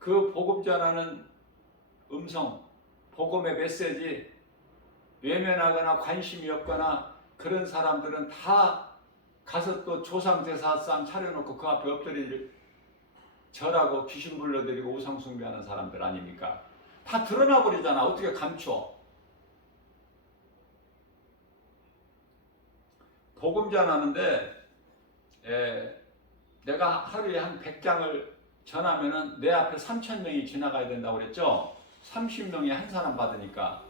그 복음 전하는 음성, 복음의 메시지 외면하거나 관심이 없거나 그런 사람들은 다 가서 또 조상제사상 차려놓고 그 앞에 엎드릴 절하고 귀신 불러들이고 우상 숭배하는 사람들 아닙니까? 다 드러나 버리잖아. 어떻게 감춰? 복음 전하는데 내가 하루에 한 100장을 전하면은 내 앞에 3,000명이 지나가야 된다고 그랬죠? 30명이 한 사람 받으니까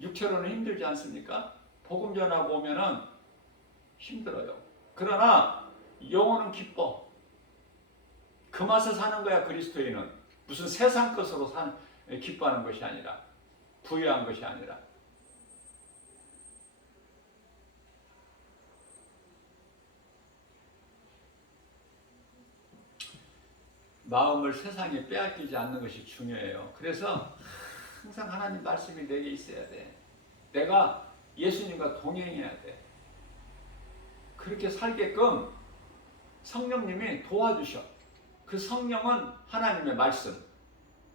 육체로는 힘들지 않습니까? 복음 전하고 오면은 힘들어요. 그러나 영혼은 기뻐. 그 맛을 사는 거야. 그리스도인은 무슨 세상 것으로 기뻐하는 것이 아니라, 부유한 것이 아니라. 마음을 세상에 빼앗기지 않는 것이 중요해요. 그래서 항상 하나님 말씀이 내게 있어야 돼. 내가 예수님과 동행해야 돼. 그렇게 살게끔 성령님이 도와주셔. 그 성령은 하나님의 말씀.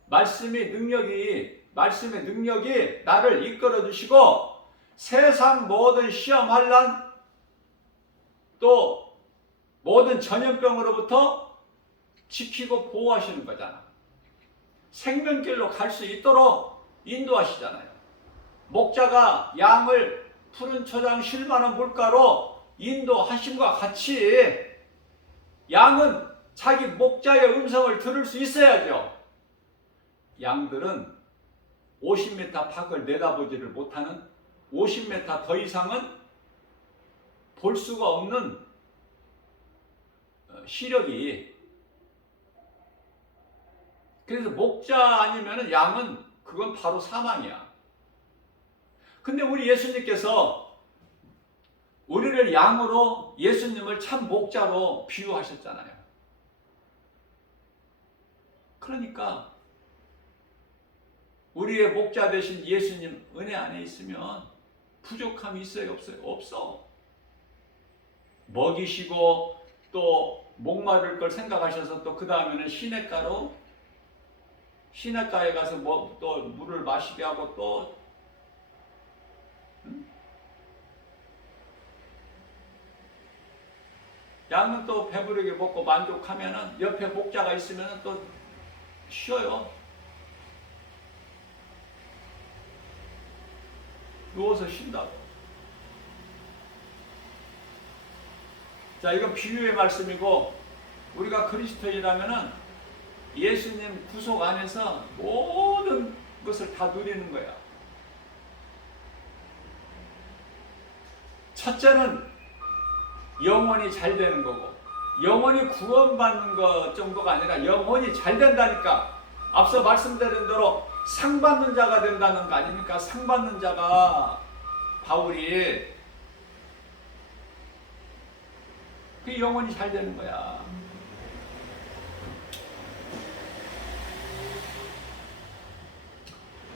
말씀의 능력이 나를 이끌어 주시고 세상 모든 시험 환난 또 모든 전염병으로부터 지키고 보호하시는 거잖아. 생명길로 갈 수 있도록 인도하시잖아요. 목자가 양을 푸른 초장 쉴만한 물가로 인도하심과 같이 양은 자기 목자의 음성을 들을 수 있어야죠. 양들은 50m 밖을 내다보지를 못하는 50m 더 이상은 볼 수가 없는 시력이, 그래서 목자 아니면 양은 그건 바로 사망이야. 근데 우리 예수님께서 우리를 양으로 예수님을 참 목자로 비유하셨잖아요. 그러니까 우리의 목자 되신 예수님 은혜 안에 있으면 부족함이 있어요, 없어요? 없어. 먹이시고 또 목마를 걸 생각하셔서 또 그 다음에는 시냇가에 가서 또 물을 마시게 하고 또 양은 또 배부르게 먹고 만족하면은 옆에 목자가 있으면 또 쉬어요. 누워서 쉰다고. 자, 이건 비유의 말씀이고, 우리가 그리스도인이라면은 예수님 구속 안에서 모든 것을 다 누리는 거야. 첫째는 영혼이 잘 되는 거고, 영혼이 구원받는 것 정도가 아니라 영혼이 잘 된다니까. 앞서 말씀드린 대로 상 받는 자가 된다는 거 아닙니까? 상 받는 자가 바울이 그 영혼이 잘 되는 거야.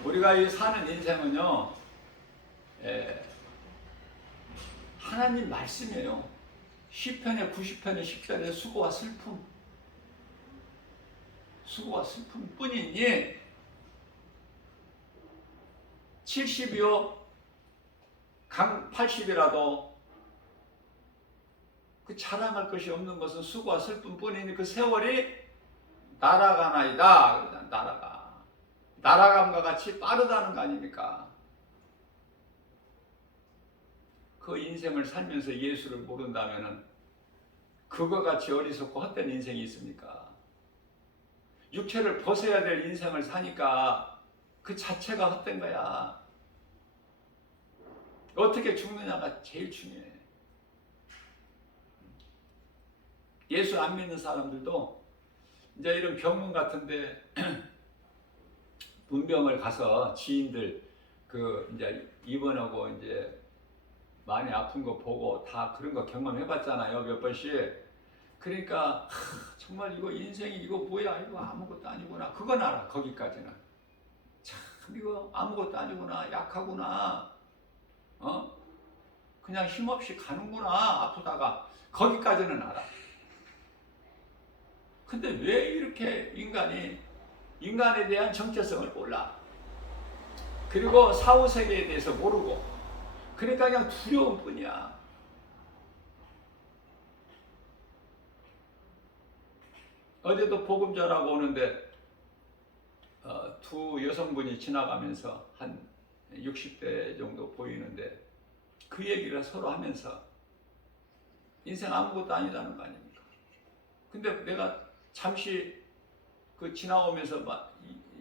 우리가 이 사는 인생은요, 하나님 말씀이에요. 시편의 90편의 10절에 수고와 슬픔 뿐이니 70이요 강 80이라도 그 자랑할 것이 없는 것은 수고와 슬픔 뿐이니 그 세월이 날아가나이다. 날아감과 같이 빠르다는 거 아닙니까? 그 인생을 살면서 예수를 모른다면은 그거 같이 어리석고 헛된 인생이 있습니까? 육체를 벗어야 될 인생을 사니까 그 자체가 헛된 거야. 어떻게 죽느냐가 제일 중요해. 예수 안 믿는 사람들도 이제 이런 병원 같은데 문병을 가서 지인들 이제 입원하고 이제 많이 아픈 거 보고 다 그런 거 경험해봤잖아요, 몇 번씩. 그러니까 정말 이거 인생이 이거 뭐야, 이거 아무것도 아니구나. 그건 알아. 거기까지는 참 이거 아무것도 아니구나, 약하구나, 그냥 힘없이 가는구나, 아프다가. 거기까지는 알아. 근데 왜 이렇게 인간에 대한 정체성을 몰라. 그리고 사후세계에 대해서 모르고, 그러니까 그냥 두려움 뿐이야. 어제도 복음 전하고 오는데 두 여성분이 지나가면서 한 60대 정도 보이는데 그 얘기를 서로 하면서 인생 아무것도 아니라는 거 아닙니까? 근데 내가 잠시 그 지나오면서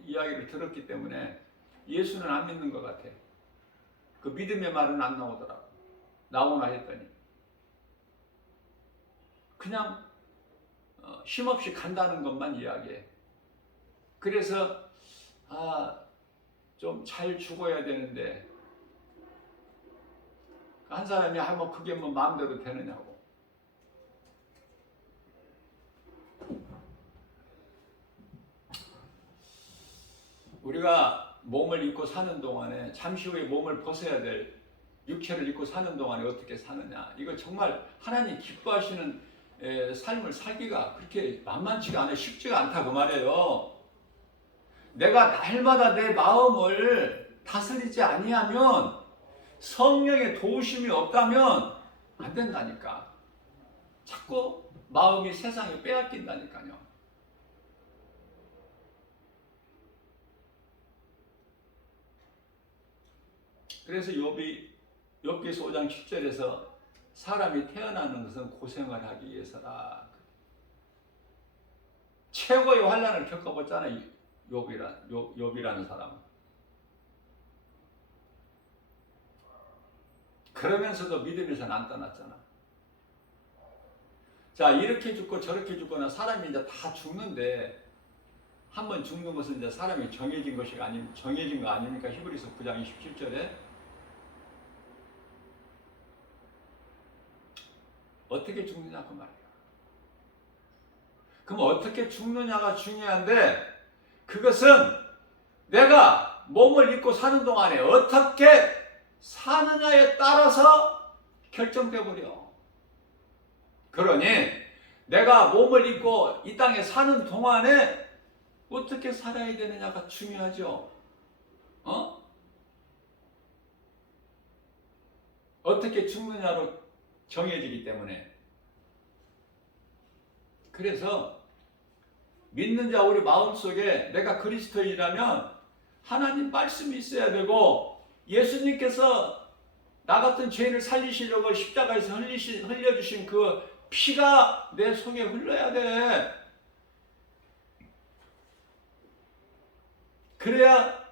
이야기를 들었기 때문에 예수는 안 믿는 것 같아. 그 믿음의 말은 안 나오더라고. 나오나 했더니 그냥 쉼없이 간다는 것만 이야기해. 그래서 좀 잘 죽어야 되는데 한 사람이 뭐 그게 뭐 마음대로 되느냐고. 우리가 몸을 입고 사는 동안에 잠시 후에 몸을 벗어야 될 육체를 입고 사는 동안에 어떻게 사느냐. 이거 정말 하나님 기뻐하시는 삶을 살기가 그렇게 만만치가 않아요. 쉽지가 않다 그 말이에요. 내가 날마다 내 마음을 다스리지 아니하면, 성령의 도우심이 없다면 안 된다니까. 자꾸 마음이 세상에 빼앗긴다니까요. 그래서 욥기서 5장 10절에서 사람이 태어나는 것은 고생을 하기 위해서라. 최고의 환난을 겪어봤잖아요. 욥이라는 사람은. 그러면서도 믿음에서는 안 떠났잖아. 자, 이렇게 죽고 저렇게 죽거나 사람이 이제 다 죽는데, 한 번 죽는 것은 이제 사람이 정해진 것이 정해진 거 아닙니까? 히브리서 9장 27절에. 어떻게 죽느냐 그 말이에요. 그럼 어떻게 죽느냐가 중요한데, 그것은 내가 몸을 입고 사는 동안에 어떻게 사느냐에 따라서 결정돼 버려. 그러니 내가 몸을 입고 이 땅에 사는 동안에 어떻게 살아야 되느냐가 중요하죠. 어떻게 죽느냐로 정해지기 때문에. 그래서 믿는 자 우리 마음속에 내가 그리스도인이라면 하나님 말씀이 있어야 되고, 예수님께서 나 같은 죄인을 살리시려고 십자가에서 흘려주신 그 피가 내 속에 흘러야 돼. 그래야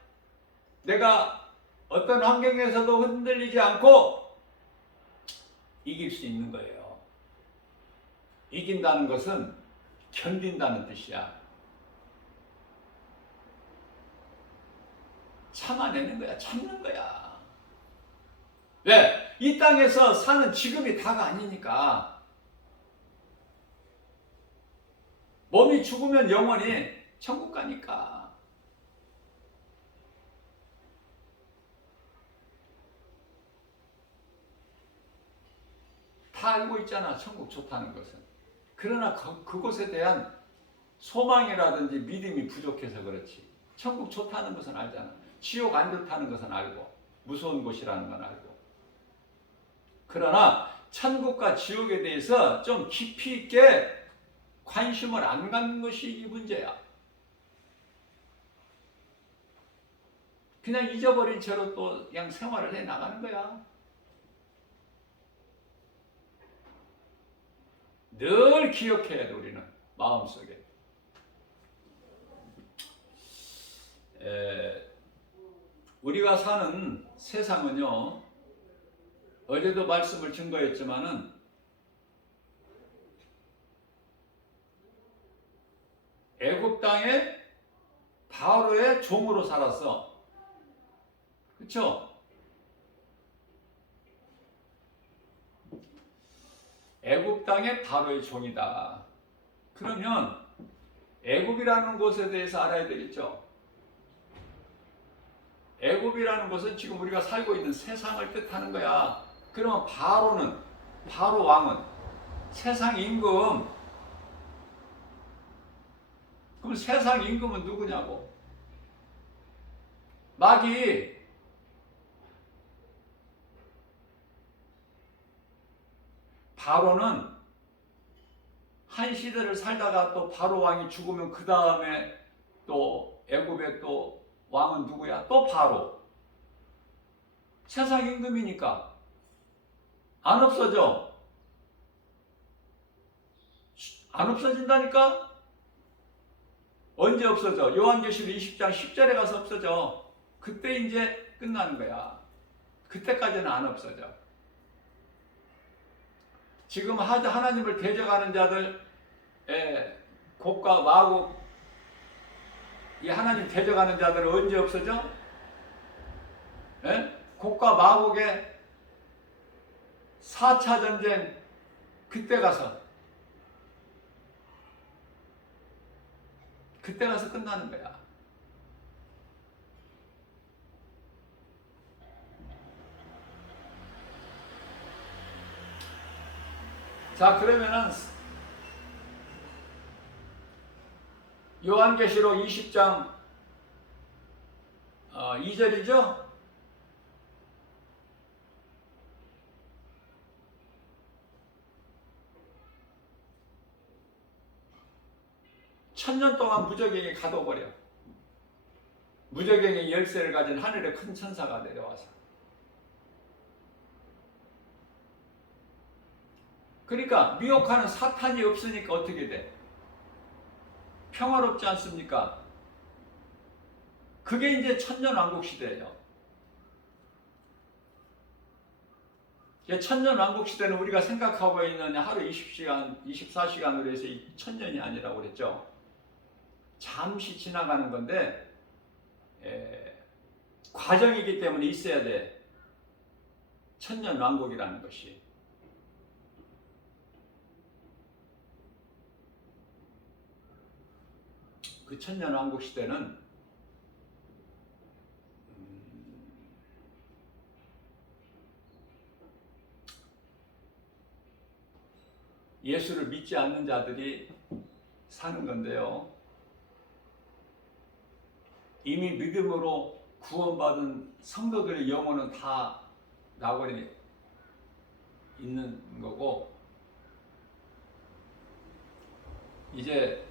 내가 어떤 환경에서도 흔들리지 않고 이길 수 있는 거예요. 이긴다는 것은 견딘다는 뜻이야. 참아내는 거야. 참는 거야. 왜? 이 땅에서 사는 지금이 다가 아니니까. 몸이 죽으면 영원히 천국 가니까. 다 알고 있잖아, 천국 좋다는 것은. 그러나 그곳에 대한 소망이라든지 믿음이 부족해서 그렇지. 천국 좋다는 것은 알잖아. 지옥 안 좋다는 것은 알고, 무서운 곳이라는 건 알고. 그러나 천국과 지옥에 대해서 좀 깊이 있게 관심을 안 갖는 것이 이 문제야. 그냥 잊어버린 채로 또 그냥 생활을 해 나가는 거야. 늘 기억해야 돼, 우리는 마음속에. 우리가 사는 세상은요, 어제도 말씀을 증거했지만은 애굽 땅에 바로의 종으로 살았어. 그렇죠? 애굽 땅의 바로의 종이다. 그러면 애굽이라는 곳에 대해서 알아야 되겠죠. 애굽이라는 것은 지금 우리가 살고 있는 세상을 뜻하는 거야. 그러면 바로 왕은 세상 임금. 그럼 세상 임금은 누구냐고? 마귀. 바로는 한 시대를 살다가 또 바로 왕이 죽으면 그 다음에 또 애굽의 또 왕은 누구야? 또 바로. 세상 임금이니까 안 없어져. 안 없어진다니까? 언제 없어져? 요한계시록 20장 10절에 가서 없어져. 그때 이제 끝나는 거야. 그때까지는 안 없어져. 지금 하나님을 대적하는 자들, 곡과 마곡, 이 하나님 대적하는 자들은 언제 없어져? 곡과 마곡의 4차 전쟁, 그때 가서 끝나는 거야. 자, 그러면은 요한계시록 20장 2절이죠. 천년 동안 무적행에 가둬버려. 무적행의 열쇠를 가진 하늘의 큰 천사가 내려와서. 그러니까 미혹하는 사탄이 없으니까 어떻게 돼? 평화롭지 않습니까? 그게 이제 천년왕국 시대예요. 천년왕국 시대는 우리가 생각하고 있는 하루 20시간, 24시간으로 해서 천년이 아니라고 그랬죠. 잠시 지나가는 건데 과정이기 때문에 있어야 돼. 천년왕국이라는 것이. 그 천년왕국 시대는 예수를 믿지 않는 자들이 사는 건데요. 이미 믿음으로 구원받은 성도들의 영혼은 다 낙원에 있는 거고, 이제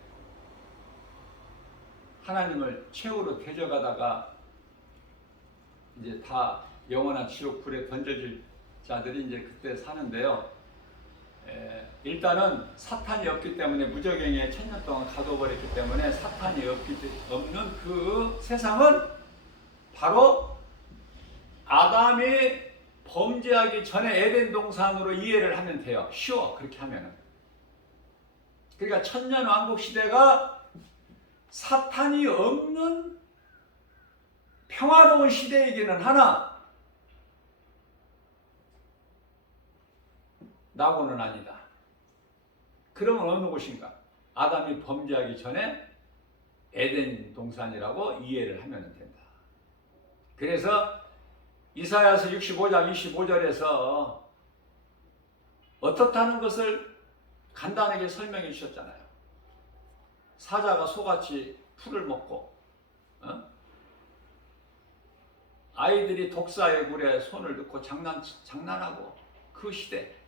하나님을 최후로 대적하다가 이제 다 영원한 지옥 불에 던져질 자들이 이제 그때 사는데요. 일단은 사탄이 없기 때문에 무적행에 천년 동안 가둬버렸기 때문에 사탄이 없는 그 세상은 바로 아담이 범죄하기 전에 에덴 동산으로 이해를 하면 돼요. 쉬워, 그렇게 하면은. 그러니까 천년 왕국 시대가 사탄이 없는 평화로운 시대이기는 하나 낙원은 아니다. 그러면 어느 곳인가? 아담이 범죄하기 전에 에덴 동산이라고 이해를 하면 된다. 그래서 이사야서 65장 25절에서 어떻다는 것을 간단하게 설명해 주셨잖아요. 사자가 소같이 풀을 먹고 아이들이 독사의 굴에 손을 넣고 장난하고 그 시대.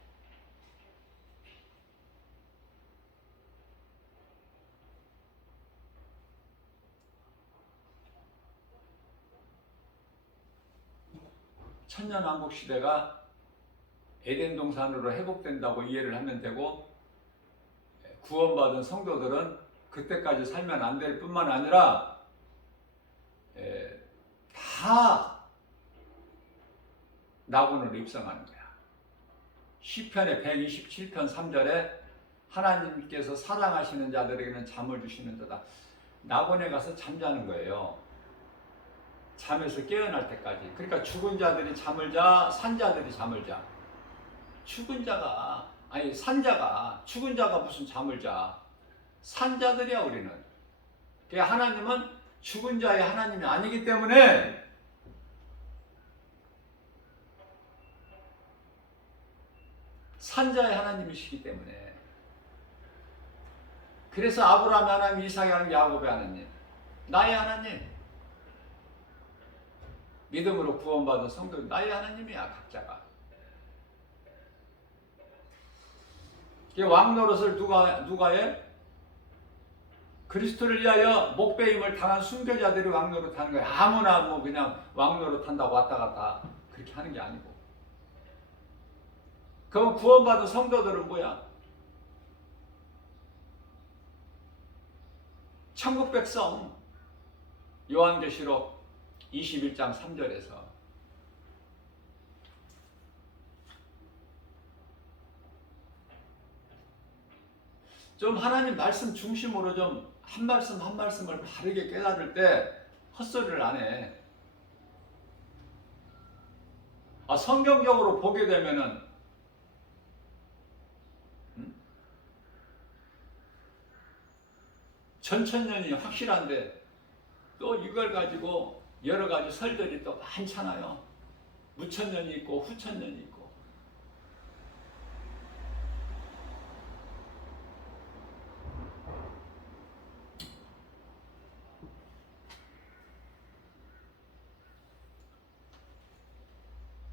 천년왕국 시대가 에덴 동산으로 회복된다고 이해를 하면 되고, 구원받은 성도들은 그때까지 살면 안 될 뿐만 아니라 다 낙원으로 입성하는 거야. 시편의 127편 3절에 하나님께서 사랑하시는 자들에게는 잠을 주시는 자다. 낙원에 가서 잠자는 거예요. 잠에서 깨어날 때까지. 그러니까 죽은 자들이 잠을 자, 산자들이 잠을 자. 산자가, 죽은 자가 무슨 잠을 자. 산자들이야, 우리는. 그러니까 하나님은 죽은 자의 하나님이 아니기 때문에 산자의 하나님이시기 때문에. 그래서 아브라함의 하나님, 이삭의 하나님, 야곱의 하나님, 나의 하나님. 믿음으로 구원받은 성도 나의 하나님이야, 각자가. 왕노릇을 누가 해? 그리스도를 위하여 목배임을 당한 순교자들이 왕노릇 하는 거야. 아무나 그냥 왕노릇 한다고 왔다 갔다 그렇게 하는 게 아니고. 그럼 구원받은 성도들은 뭐야? 천국 백성. 요한계시록 21장 3절에서 좀 하나님 말씀 중심으로 좀 한 말씀 한 말씀을 바르게 깨달을 때 헛소리를 안 해. 성경적으로 보게 되면은 전천년이 확실한데 또 이걸 가지고 여러 가지 설들이 또 많잖아요. 무천년이 있고 후천년이 있고.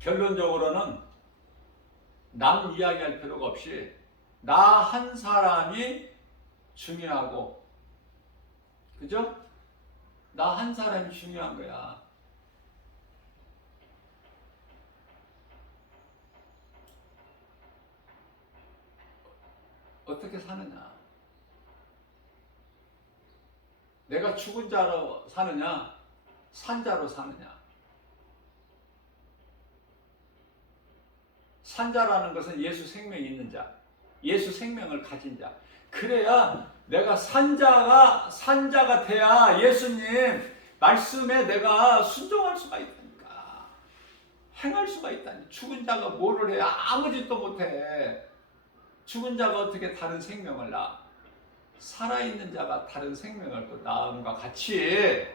결론적으로는 남 이야기할 필요가 없이 나 한 사람이 중요하고, 그죠? 나 한 사람이 중요한 거야. 어떻게 사느냐? 내가 죽은 자로 사느냐? 산 자로 사느냐? 산 자라는 것은 예수 생명이 있는 자, 예수 생명을 가진 자. 그래야 내가 산자가 돼야 예수님 말씀에 내가 순종할 수가 있다니까. 행할 수가 있다니. 죽은 자가 뭐를 해? 아무 짓도 못해. 죽은 자가 어떻게 다른 생명을 낳아? 살아있는 자가 다른 생명을 또 낳음과 같이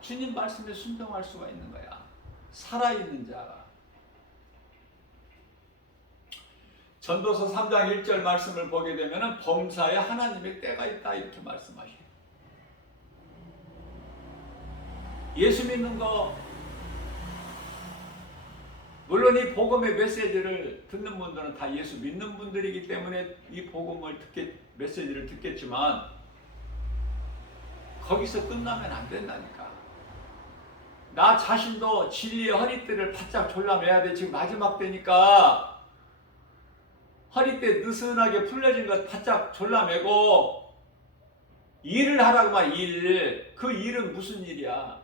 주님 말씀에 순종할 수가 있는 거야. 살아있는 자가. 전도서 3장 1절 말씀을 보게 되면 범사에 하나님의 때가 있다 이렇게 말씀하셔요. 예수 믿는 거, 물론 이 복음의 메시지를 듣는 분들은 다 예수 믿는 분들이기 때문에 이 복음을 메시지를 듣겠지만 거기서 끝나면 안 된다니까. 나 자신도 진리의 허리띠를 바짝 졸라매야 돼. 지금 마지막 때니까 허리띠 느슨하게 풀려진 것 바짝 졸라매고 일을 하라고 말. 일. 그 일은 무슨 일이야?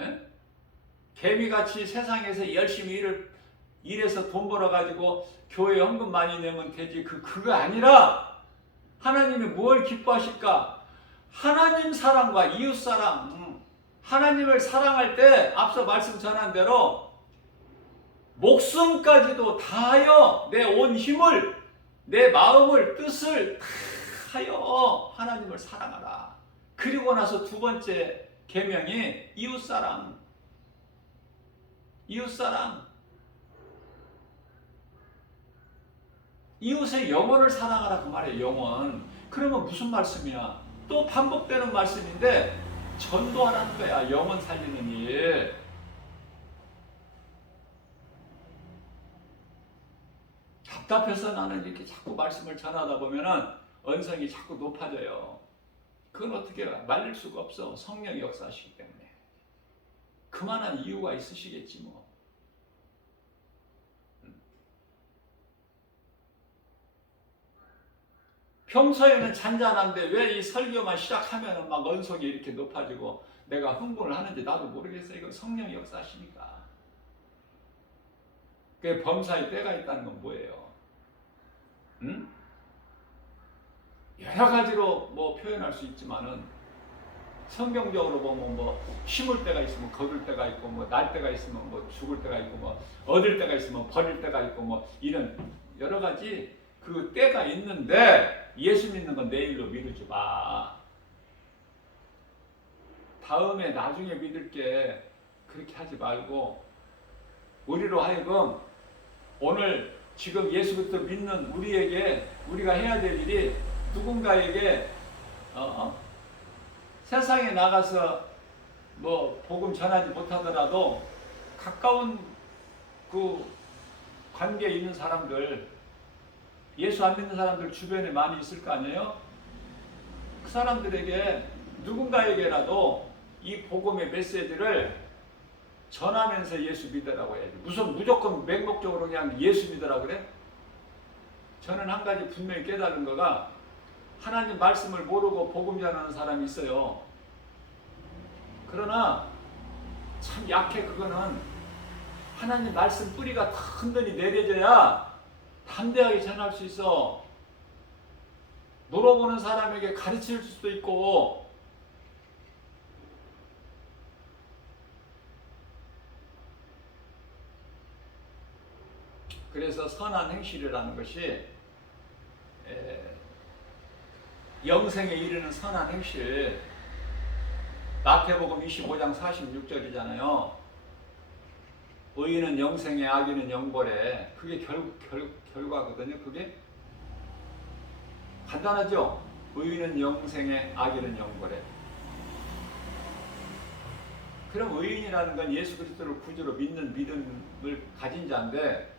에? 개미같이 세상에서 열심히 일해서 돈 벌어가지고 교회에 헌금 많이 내면 되지. 그거 아니라 하나님이 뭘 기뻐하실까? 하나님 사랑과 이웃 사랑. 하나님을 사랑할 때 앞서 말씀 전한 대로 목숨까지도 다하여 내 온 힘을, 내 마음을, 뜻을 다하여 하나님을 사랑하라. 그리고 나서 두 번째 계명이 이웃사랑. 이웃사랑. 이웃의 영혼을 사랑하라 그 말이에요. 영혼. 그러면 무슨 말씀이야? 또 반복되는 말씀인데 전도하라는 거야. 영혼 살리는 일. 답답해서 나는 이렇게 자꾸 말씀을 전하다 보면은 언성이 자꾸 높아져요. 그건 어떻게 말릴 수가 없어. 성령이 역사하시기 때문에. 그만한 이유가 있으시겠지 뭐. 평소에는 잔잔한데 왜 이 설교만 시작하면은 막 언성이 이렇게 높아지고 내가 흥분을 하는지 나도 모르겠어. 이건 성령이 역사하시니까. 그 범사에 때가 있다는 건 뭐예요? 응? 여러 가지로 뭐 표현할 수 있지만은 성경적으로 보면 뭐 심을 때가 있으면 거둘 때가 있고 뭐 날 때가 있으면 뭐 죽을 때가 있고 뭐 얻을 때가 있으면 버릴 때가 있고 뭐 이런 여러 가지 그 때가 있는데 예수 믿는 건 내일로 미루지 마. 다음에 나중에 믿을게 그렇게 하지 말고 우리로 하여금 오늘 지금 예수부터 믿는 우리에게 우리가 해야 될 일이 누군가에게 세상에 나가서 뭐 복음 전하지 못하더라도 가까운 그 관계에 있는 사람들, 예수 안 믿는 사람들 주변에 많이 있을 거 아니에요? 그 사람들에게 누군가에게라도 이 복음의 메시지를 전하면서 예수 믿으라고 해야지. 무조건 맹목적으로 그냥 예수 믿으라고 그래? 저는 한 가지 분명히 깨달은 거가 하나님 말씀을 모르고 복음 전하는 사람이 있어요. 그러나 참 약해. 그거는 하나님 말씀 뿌리가 든든히 내려져야 담대하게 전할 수 있어. 물어보는 사람에게 가르칠 수도 있고 그래서 선한 행실이라는 것이 영생에 이르는 선한 행실. 마태복음 25장 46절이잖아요. 의인은 영생에 악인은 영벌에. 그게 결과거든요. 그게 간단하죠. 의인은 영생에 악인은 영벌에. 그럼 의인이라는 건 예수 그리스도를 구주로 믿는 믿음을 가진 자인데,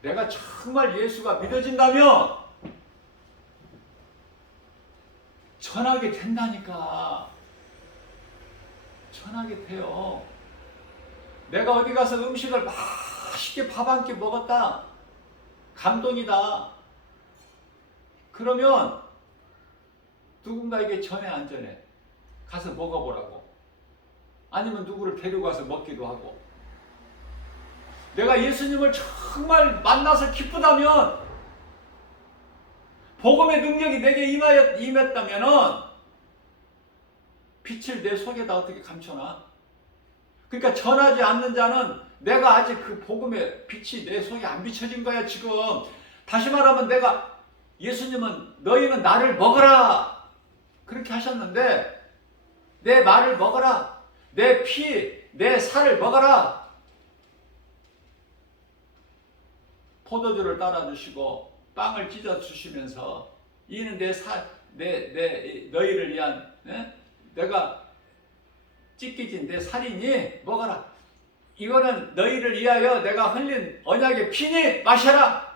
내가 정말 예수가 믿어진다면 전하게 된다니까. 전하게 돼요. 내가 어디 가서 음식을 맛있게 밥 한 끼 먹었다. 감동이다. 그러면 누군가에게 전해 안 전해? 가서 먹어보라고. 아니면 누구를 데리고 가서 먹기도 하고. 내가 예수님을 정말 만나서 기쁘다면, 복음의 능력이 내게 임했다면은 빛을 내 속에다 어떻게 감춰놔? 그러니까 전하지 않는 자는 내가 아직 그 복음의 빛이 내 속에 안 비춰진 거야 지금. 다시 말하면 예수님은 너희는 나를 먹어라 그렇게 하셨는데, 내 말을 먹어라, 내 피, 내 살을 먹어라. 포도주를 따라주시고 빵을 찢어주시면서 이는 너희를 위한 내가 찢기진 내 살이니 먹어라. 이거는 너희를 위하여 내가 흘린 언약의 피니 마셔라.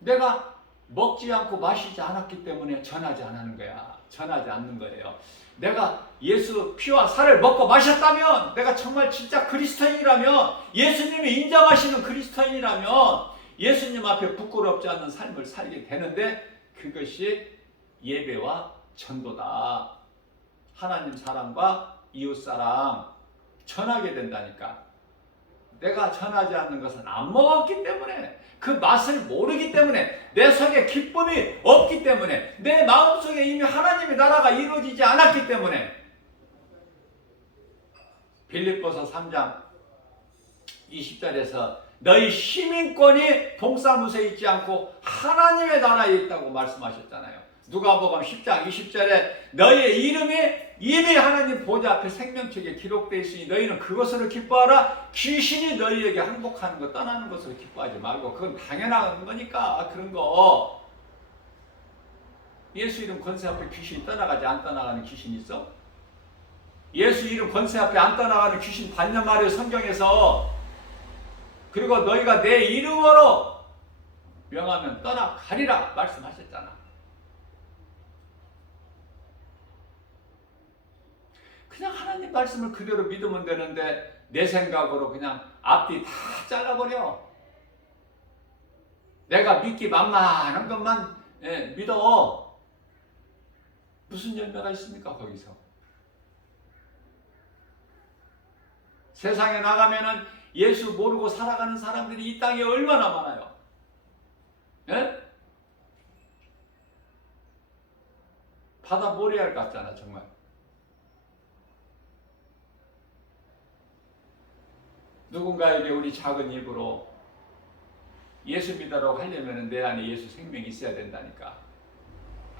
내가 먹지 않고 마시지 않았기 때문에 전하지 않는 거야. 전하지 않는 거예요. 내가 예수 피와 살을 먹고 마셨다면, 내가 정말 진짜 그리스도인이라면, 예수님이 인정하시는 그리스도인이라면 예수님 앞에 부끄럽지 않는 삶을 살게 되는데, 그것이 예배와 전도다. 하나님 사랑과 이웃사랑 전하게 된다니까. 내가 전하지 않는 것은 안 먹었기 때문에, 그 맛을 모르기 때문에, 내 속에 기쁨이 없기 때문에, 내 마음속에 이미 하나님의 나라가 이루어지지 않았기 때문에. 빌립보서 3장 20절에서 너희 시민권이 동사무소에 있지 않고 하나님의 나라에 있다고 말씀하셨잖아요. 누가복음 10장 20절에 너희의 이름이 이미 하나님 보좌 앞에 생명책에 기록되어 있으니 너희는 그것으로 기뻐하라. 귀신이 너희에게 항복하는 것, 떠나는 것으로 기뻐하지 말고. 그건 당연한 거니까. 그런 거. 예수 이름 권세 앞에 귀신이 떠나가지 안 떠나가는 귀신이 있어? 예수 이름 권세 앞에 안 떠나가는 귀신 봤냔 말이에요, 성경에서. 그리고 너희가 내 이름으로 명하면 떠나가리라 말씀하셨잖아. 그냥 하나님 말씀을 그대로 믿으면 되는데, 내 생각으로 그냥 앞뒤 다 잘라버려. 내가 믿기 만만한 것만 믿어. 무슨 열매가 있습니까 거기서? 세상에 나가면은 예수 모르고 살아가는 사람들이 이 땅에 얼마나 많아요. 예? 바다 모래알 같잖아 정말. 누군가에게 우리 작은 입으로 예수 믿으라고 하려면 내 안에 예수 생명이 있어야 된다니까.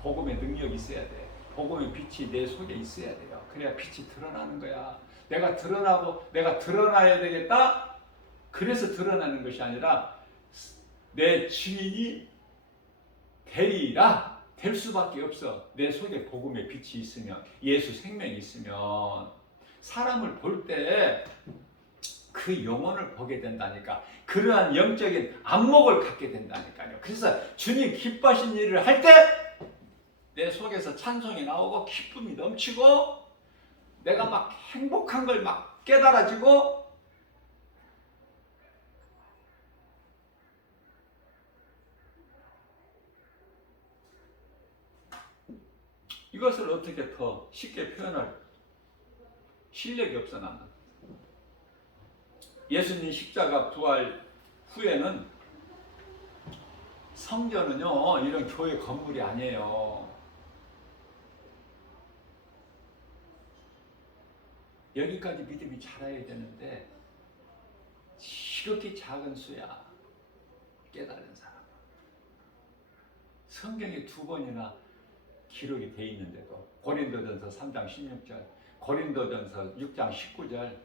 복음의 능력이 있어야 돼. 복음의 빛이 내 속에 있어야 돼요. 그래야 빛이 드러나는 거야. 내가 드러나야 되겠다. 그래서 드러나는 것이 아니라 내 증인이 되리라. 될 수밖에 없어. 내 속에 복음의 빛이 있으면, 예수 생명이 있으면 사람을 볼 때 그 영혼을 보게 된다니까. 그러한 영적인 안목을 갖게 된다니까요. 그래서 주님 기뻐하신 일을 할 때 내 속에서 찬송이 나오고 기쁨이 넘치고 내가 막 행복한 걸 막 깨달아지고, 이것을 어떻게 더 쉽게 표현할 실력이 없어 나는. 예수님 십자가 부활 후에는 성전은요 이런 교회 건물이 아니에요. 여기까지 믿음이 자라야 되는데 지극히 작은 수야. 깨달은 사람. 성경에 2번이나 기록이 돼 있는데도, 고린도전서 3장 16절, 고린도전서 6장 19절.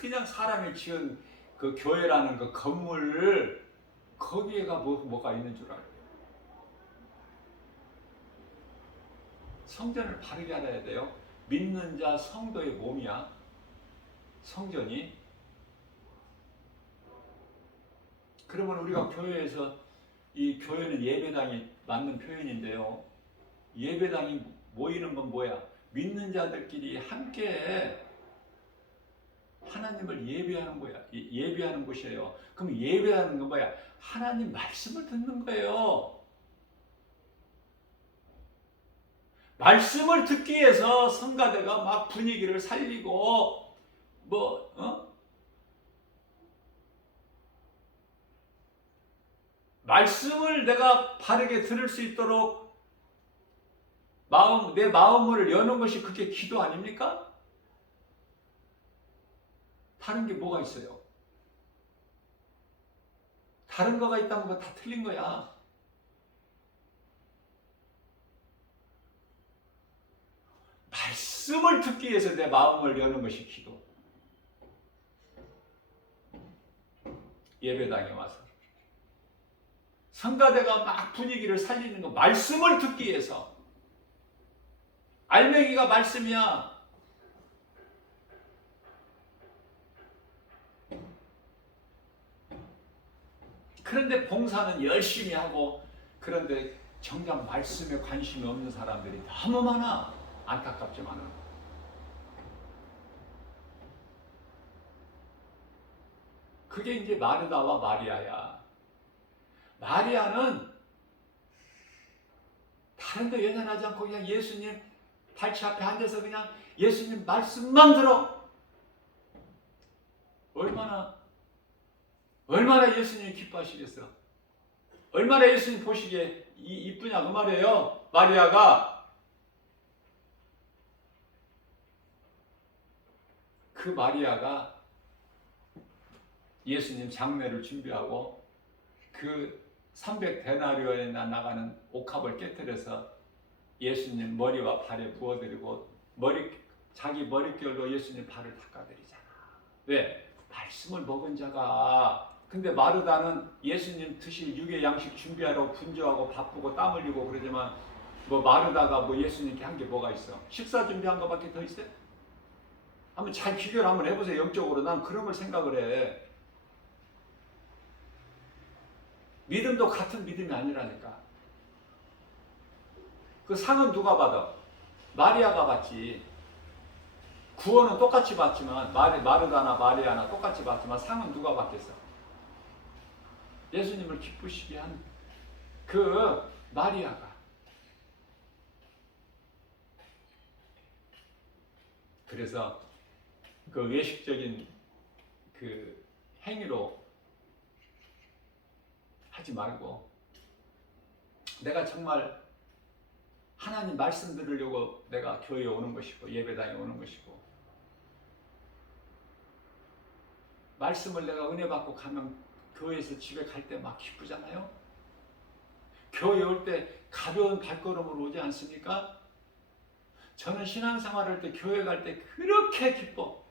그냥 사람이 지은 그 교회라는 그 건물 거기에가 뭐가 있는 줄 알아요. 성전을 바르게 알아야 돼요. 믿는 자 성도의 몸이야. 성전이. 그러면 우리가 교회에서 이 교회는 예배당이 맞는 표현인데요. 예배당이 모이는 건 뭐야? 믿는 자들끼리 함께 하나님을 예배하는 거야. 예배하는 곳이에요. 그럼 예배하는 건 뭐야? 하나님 말씀을 듣는 거예요. 말씀을 듣기 위해서 성가대가 막 분위기를 살리고 말씀을 내가 바르게 들을 수 있도록 내 마음을 여는 것이 그게 기도 아닙니까? 다른 게 뭐가 있어요? 다른 거가 있다는 거 다 틀린 거야. 말씀을 듣기 위해서 내 마음을 여는 것이 기도. 예배당에 와서 성가대가 막 분위기를 살리는 거 말씀을 듣기 위해서. 알맹이가 말씀이야. 그런데 봉사는 열심히 하고, 그런데 정작 말씀에 관심이 없는 사람들이 너무 많아. 안타깝지만은. 그게 이제 마르다와 마리아야. 마리아는 다른 데 연연하지 않고 그냥 예수님 발치 앞에 앉아서 그냥 예수님 말씀만 들어. 얼마나 예수님이 기뻐하시겠어. 얼마나 예수님 보시기에 이쁘냐 그 말이에요. 마리아가. 그 마리아가 예수님 장례를 준비하고 그 300데나리온에 나가는 옥합을 깨뜨려서 예수님 머리와 발에 부어드리고 자기 머릿결로 예수님 발을 닦아드리잖아. 왜? 말씀을 먹은 자가. 근데 마르다는 예수님 드실 육의 양식 준비하라고 분주하고 바쁘고 땀 흘리고 그러지만 마르다가 예수님께 한 게 뭐가 있어? 식사 준비한 것밖에 더 있어요? 한번 잘 비교를 한번 해보세요. 영적으로. 난 그런 걸 생각을 해. 믿음도 같은 믿음이 아니라니까. 그 상은 누가 받아? 마리아가 받지. 구원은 똑같이 받지만 마르다나 마리아나 똑같이 받지만 상은 누가 받겠어? 예수님을 기쁘시게 한 그 마리아가. 그래서 그 외식적인 그 행위로 하지 말고 내가 정말 하나님 말씀 들으려고 내가 교회에 오는 것이고 예배당에 오는 것이고 말씀을 내가 은혜 받고 가면 교회에서 집에 갈 때 막 기쁘잖아요. 교회에 올 때 가벼운 발걸음으로 오지 않습니까? 저는 신앙생활할 때 교회 갈 때 그렇게 기뻐.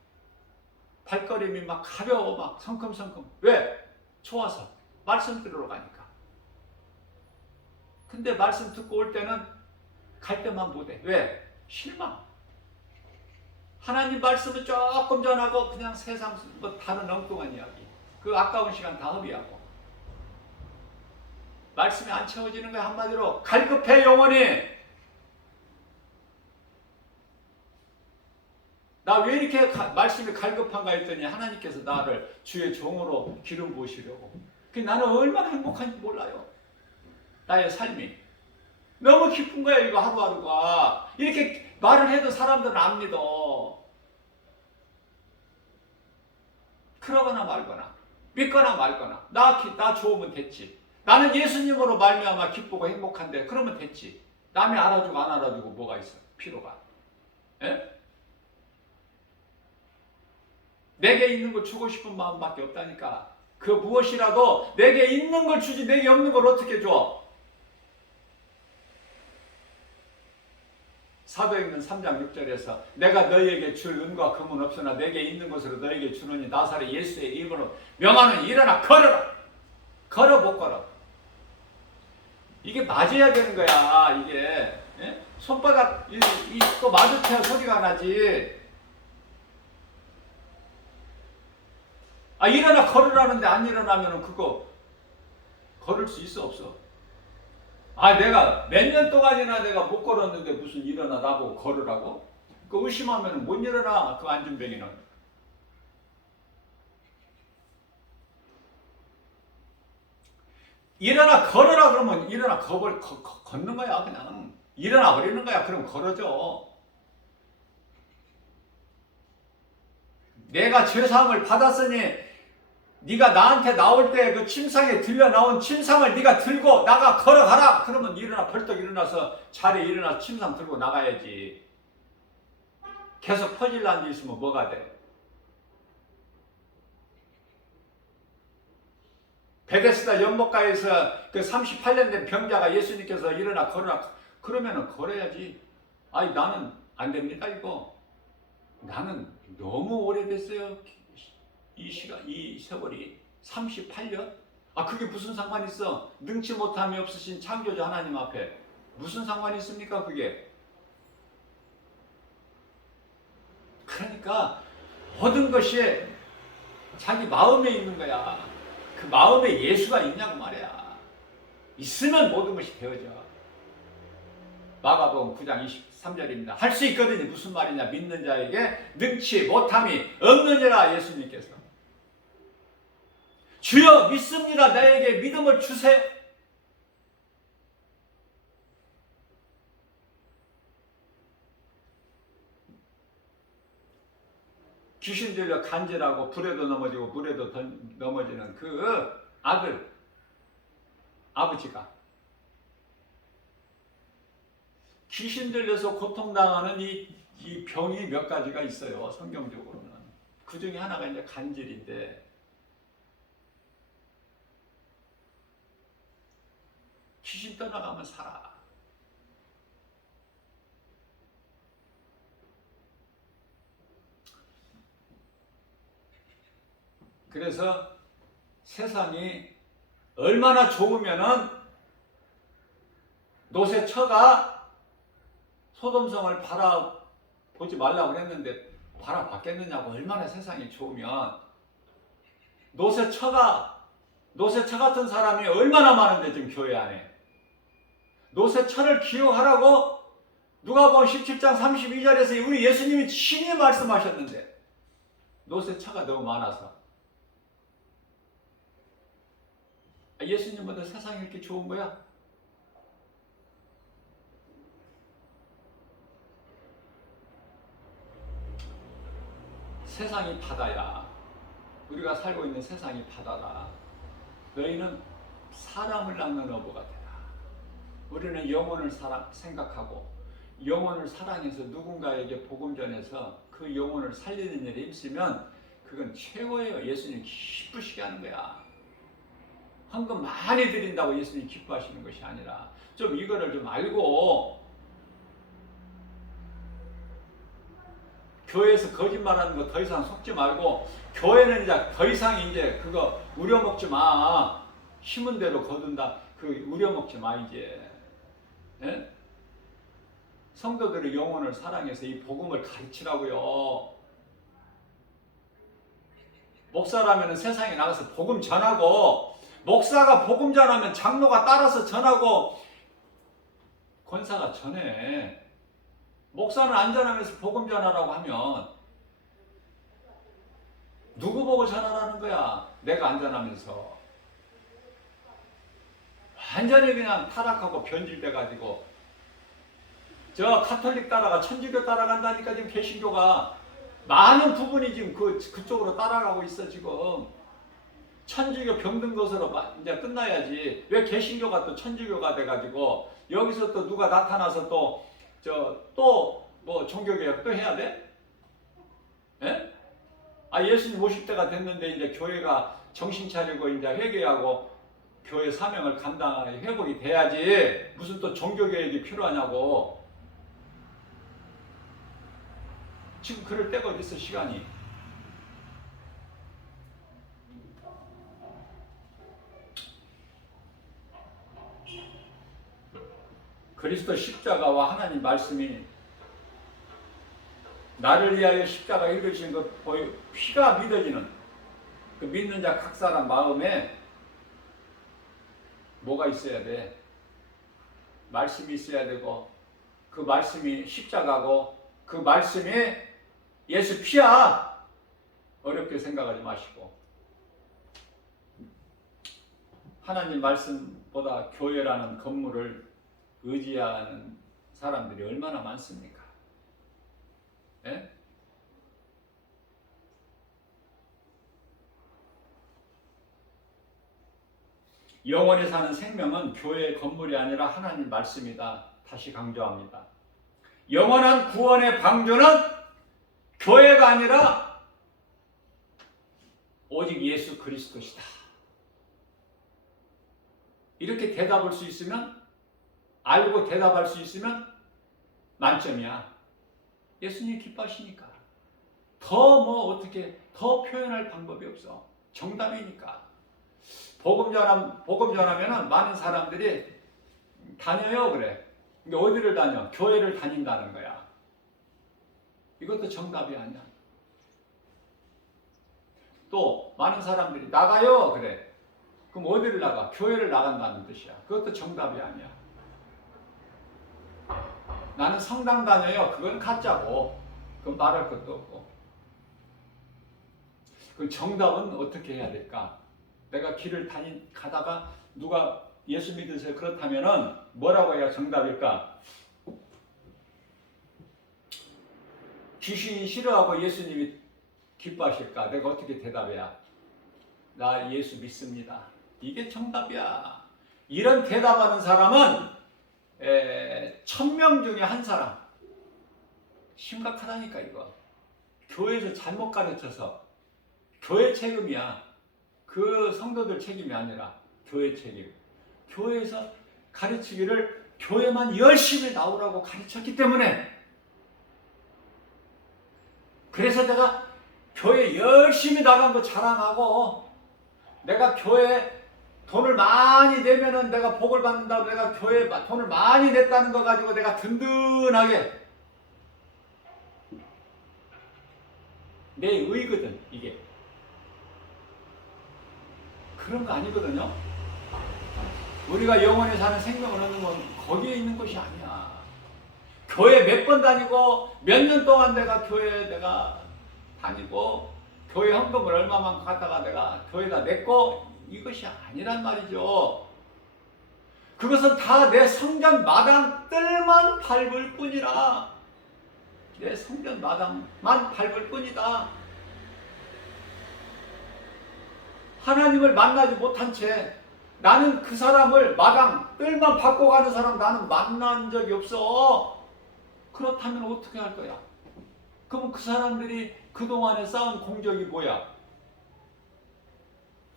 발걸음이 막 가벼워 막 성큼성큼. 왜? 좋아서. 말씀 들으러 가니까. 근데 말씀 듣고 올 때는 갈 때만 못해. 왜? 실망. 하나님 말씀을 조금 전하고 그냥 세상 다른 엉뚱한 이야기. 그 아까운 시간 다 허비하고. 말씀이 안 채워지는 거야. 한마디로 갈급해 영혼이. 나 왜 이렇게 말씀이 갈급한가 했더니 하나님께서 나를 주의 종으로 기름 부으시려고. 나는 얼마나 행복한지 몰라요. 나의 삶이. 너무 기쁜 거야 이거 하루하루가. 이렇게 말을 해도 사람들은 안 믿어. 그러거나 말거나 믿거나 말거나 나 좋으면 됐지. 나는 예수님으로 말미암아 기쁘고 행복한데 그러면 됐지. 남이 알아주고 안 알아주고 뭐가 있어. 필요가. 에? 내게 있는 걸 주고 싶은 마음밖에 없다니까. 그 무엇이라도 내게 있는 걸 주지 내게 없는 걸 어떻게 줘? 사도행전 3장 6절에서 내가 너희에게 줄 은과 금은 없으나 내게 있는 것으로 너희에게 주노니 나사렛 예수의 이름으로 명하는 일어나 걸어라. 걸어 못 걸어. 이게 맞아야 되는 거야. 이게 예? 손바닥 또 마주쳐야 소리가 나지. 아 일어나 걸으라는데 안 일어나면 그거 걸을 수 있어 없어? 아 내가 몇 년 동안이나 내가 못 걸었는데 무슨 일어나 나보고 걸으라고? 그 의심하면 못 일어나. 그 안진뱅이는. 일어나 걸어라 그러면 일어나 걷는 거야. 그냥 일어나 버리는 거야. 그럼 걸어줘. 내가 죄사함을 받았으니 네가 나한테 나올 때 그 침상에 들려 나온 침상을 네가 들고 나가 걸어가라. 그러면 일어나 벌떡 일어나서 자리에 일어나서 침상 들고 나가야지. 계속 퍼질 난 데 있으면 뭐가 돼? 베데스다 연못가에서 그 38년 된 병자가 예수님께서 일어나 걸어라. 그러면은 걸어야지. 아니 나는 안 됩니다 이거. 나는 너무 오래됐어요. 이 세월이 38년? 아 그게 무슨 상관이 있어? 능치 못함이 없으신 창조주 하나님 앞에 무슨 상관이 있습니까 그게? 그러니까 모든 것이 자기 마음에 있는 거야. 그 마음에 예수가 있냐고 말이야. 있으면 모든 것이 되어져. 마가복음 9장 23절입니다. 할 수 있거든요. 무슨 말이냐? 믿는 자에게 능치 못함이 없느니라. 예수님께서 주여 믿습니다. 나에게 믿음을 주세요. 귀신 들려 간질하고 불에도 넘어지고 물에도 넘어지는 그 아들 아버지가 귀신 들려서 고통당하는 이 병이 몇 가지가 있어요. 성경적으로는. 그 중에 하나가 이제 간질인데 귀신 떠나가면 살아. 그래서 세상이 얼마나 좋으면은 노새처가 소돔성을 바라보지 말라고 했는데 바라봤겠느냐고. 얼마나 세상이 좋으면 노새처 같은 사람이 얼마나 많은데 지금 교회 안에. 노새처를 기억하라고 누가복음 17장 32절에서 우리 예수님이 친히 말씀하셨는데 노새처가 너무 많아서. 예수님보다 세상이 이렇게 좋은 거야? 세상이 바다야. 우리가 살고 있는 세상이 바다다. 너희는 사람을 낚는 어부가 되라. 우리는 영혼을 생각하고 영혼을 사랑해서 누군가에게 복음 전해서 그 영혼을 살리는 일에 힘쓰면 그건 최고예요. 예수님 기쁘시게 하는 거야. 헌금 많이 드린다고 예수님 기뻐하시는 것이 아니라 좀 이거를 좀 알고 교회에서 거짓말하는 거 더 이상 속지 말고 교회는 이제 더 이상 이제 그거 우려먹지 마. 힘은 대로 거둔다. 그 우려먹지 마 이제. 예? 성도들의 영혼을 사랑해서 이 복음을 가르치라고요. 목사라면 세상에 나가서 복음 전하고 목사가 복음 전하면 장로가 따라서 전하고 권사가 전해. 목사는 안 전하면서 복음 전하라고 하면 누구 보고 전하라는 거야? 내가 안 전하면서. 완전히 그냥 타락하고 변질돼가지고 저 카톨릭 따라가 천주교 따라간다니까. 지금 개신교가 많은 부분이 지금 그쪽으로 따라가고 있어. 지금 천주교 병든 것으로 이제 끝나야지. 왜 개신교가 또 천주교가 돼가지고 여기서 또 누가 나타나서 또 뭐 종교개혁 또 해야 돼? 예? 예수님 오실 때가 됐는데 이제 교회가 정신 차리고 이제 회개하고 교회 사명을 감당하게 회복이 돼야지. 무슨 또 종교개혁이 필요하냐고. 지금 그럴 때가 어디 있어, 시간이. 그리스도 십자가와 하나님 말씀이 나를 위하여 십자가 읽으신 것 보여 피가 믿어지는 그 믿는 자 각 사람 마음에 뭐가 있어야 돼? 말씀이 있어야 되고 그 말씀이 십자가고 그 말씀이 예수 피야. 어렵게 생각하지 마시고 하나님 말씀보다 교회라는 건물을 의지하는 사람들이 얼마나 많습니까? 예? 영원히 사는 생명은 교회의 건물이 아니라 하나님 말씀이다. 다시 강조합니다. 영원한 구원의 방주는 교회가 아니라 오직 예수 그리스도시다. 이렇게 대답할 수 있으면, 알고 대답할 수 있으면 만점이야. 예수님 기뻐하시니까. 더 뭐 어떻게 더 표현할 방법이 없어. 정답이니까. 복음 전하면은 많은 사람들이 다녀요 그래. 근데 어디를 다녀? 교회를 다닌다는 거야. 이것도 정답이 아니야. 또 많은 사람들이 나가요 그래. 그럼 어디를 나가? 교회를 나간다는 뜻이야. 그것도 정답이 아니야. 나는 성당 다녀요. 그건 가짜고. 그건 말할 것도 없고. 그 정답은 어떻게 해야 될까? 내가 길을 가다가 누가 예수 믿으세요 그렇다면은 뭐라고 해야 정답일까? 귀신이 싫어하고 예수님이 기뻐하실까? 내가 어떻게 대답해야? 나 예수 믿습니다. 이게 정답이야. 이런 대답하는 사람은 1000명 중에 한 사람. 심각하다니까 이거. 교회에서 잘못 가르쳐서 교회 책임이야. 그 성도들 책임이 아니라 교회 책임. 교회에서 가르치기를 교회만 열심히 나오라고 가르쳤기 때문에, 그래서 내가 교회 열심히 나간 거 자랑하고, 내가 교회에 돈을 많이 내면은 내가 복을 받는다고 내가 교회에 돈을 많이 냈다는 거 가지고 내가 든든하게 내 의거든. 이게 그런 거 아니거든요. 우리가 영원히 사는 생명을 얻는 건 거기에 있는 것이 아니야. 교회 몇 번 다니고 몇 년 동안 내가 교회에 내가 다니고 교회 헌금을 얼마만큼 갖다가 내가 교회에다 냈고, 이것이 아니란 말이죠. 그것은 다 내 성전 마당 뜰만 밟을 뿐이라. 내 성전 마당만 밟을 뿐이다. 하나님을 만나지 못한 채 나는 그 사람을 마당 뜰만 밟고 가는 사람 나는 만난 적이 없어. 그렇다면 어떻게 할 거야? 그럼 그 사람들이 그동안에 쌓은 공적이 뭐야?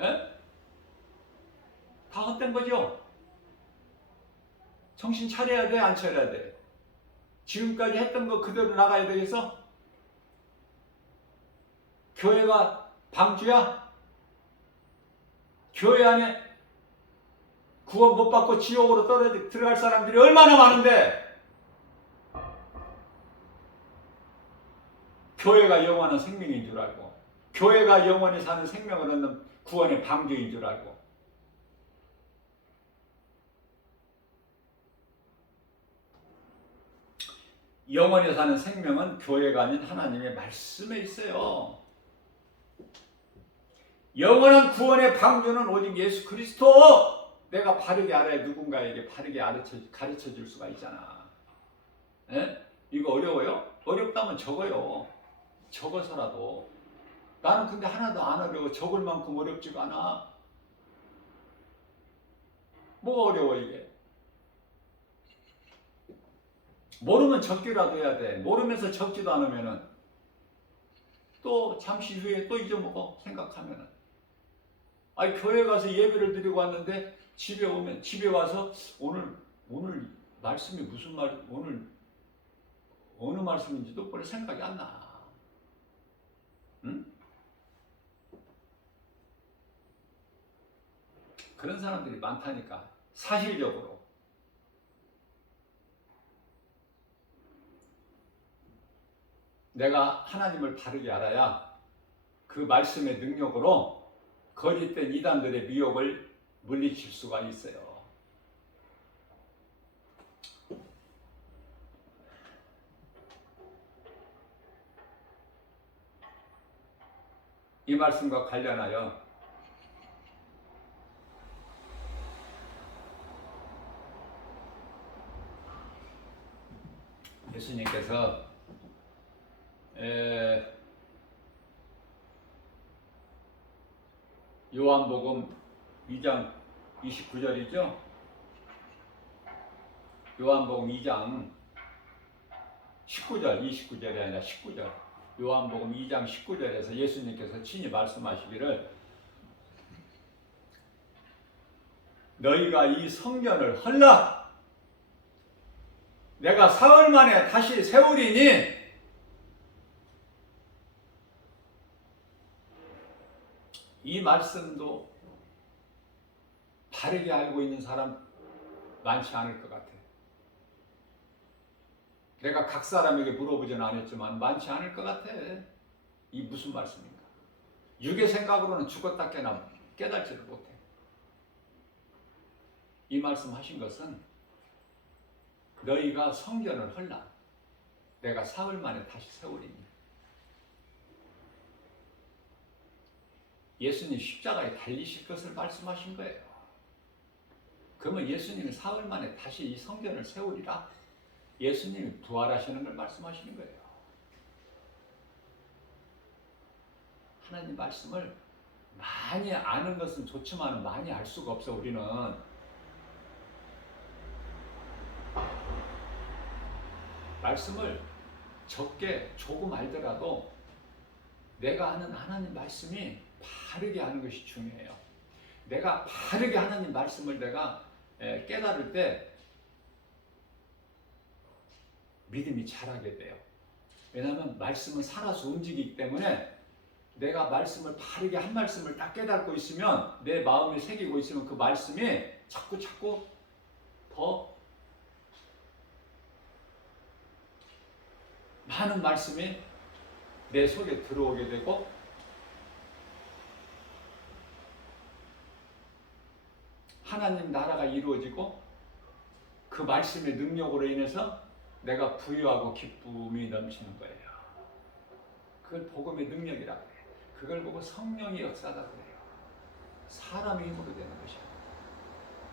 에? 다 헛된 거죠? 정신 차려야 돼, 안 차려야 돼? 지금까지 했던 거 그대로 나가야 되겠어? 교회가 방주야? 교회 안에 구원 못 받고 지옥으로 들어갈 사람들이 얼마나 많은데, 교회가 영원한 생명인 줄 알고, 교회가 영원히 사는 생명을 얻는 구원의 방주인 줄 알고. 영원히 사는 생명은 교회가 아닌 하나님의 말씀에 있어요. 영원한 구원의 방주는 오직 예수 그리스도. 내가 바르게 알아야 누군가에게 바르게 가르쳐 줄 수가 있잖아. 에? 이거 어려워요? 어렵다면 적어요. 적어서라도. 나는 근데 하나도 안 어려워. 적을 만큼 어렵지가 않아. 뭐가 어려워 이게? 모르면 적기라도 해야 돼. 모르면서 적지도 않으면은 또 잠시 후에 또 잊어먹어. 생각하면은. 아니 교회 가서 예배를 드리고 왔는데 집에 와서 오늘 말씀이 무슨 말, 오늘 어느 말씀인지도 별로 생각이 안 나. 그런 사람들이 많다니까. 사실적으로. 내가 하나님을 바르게 알아야 그 말씀의 능력으로 거짓된 이단들의 미혹을 물리칠 수가 있어요. 이 말씀과 관련하여 예수님께서 요한복음 2장 29절이죠. 요한복음 2장 19절, 29절이 아니라 19절. 요한복음 2장 19절에서 예수님께서 친히 말씀하시기를 너희가 이 성전을 헐라 내가 사흘 만에 다시 세우리니 이 말씀도 바르게 알고 있는 사람 많지 않을 것 같아요. 내가 각 사람에게 물어보지는 않았지만 많지 않을 것 같아. 이 무슨 말씀인가? 육의 생각으로는 죽었다 깨달지를 못해. 이 말씀하신 것은 너희가 성전을 헐라 내가 사흘 만에 다시 세우리니. 예수님 십자가에 달리실 것을 말씀하신 거예요. 그러면 예수님이 사흘 만에 다시 이 성전을 세우리라. 예수님이 부활하시는 걸 말씀하시는 거예요. 하나님 말씀을 많이 아는 것은 좋지만 많이 알 수가 없어. 우리는 말씀을 적게 조금 알더라도 내가 아는 하나님 말씀이 바르게 아는 것이 중요해요. 내가 바르게 하나님 말씀을 내가 깨달을 때 믿음이 자라게 돼요. 왜냐하면 말씀은 살아서 움직이기 때문에 내가 말씀을 바르게 한 말씀을 딱 깨닫고 있으면 내 마음에 새기고 있으면 그 말씀이 자꾸 더 많은 말씀이 내 속에 들어오게 되고 하나님 나라가 이루어지고 그 말씀의 능력으로 인해서 내가 부유하고 기쁨이 넘치는 거예요. 그걸 복음의 능력이라고 해요. 그걸 보고 성령의 역사다 그래요. 사람의 힘으로 되는 것이야.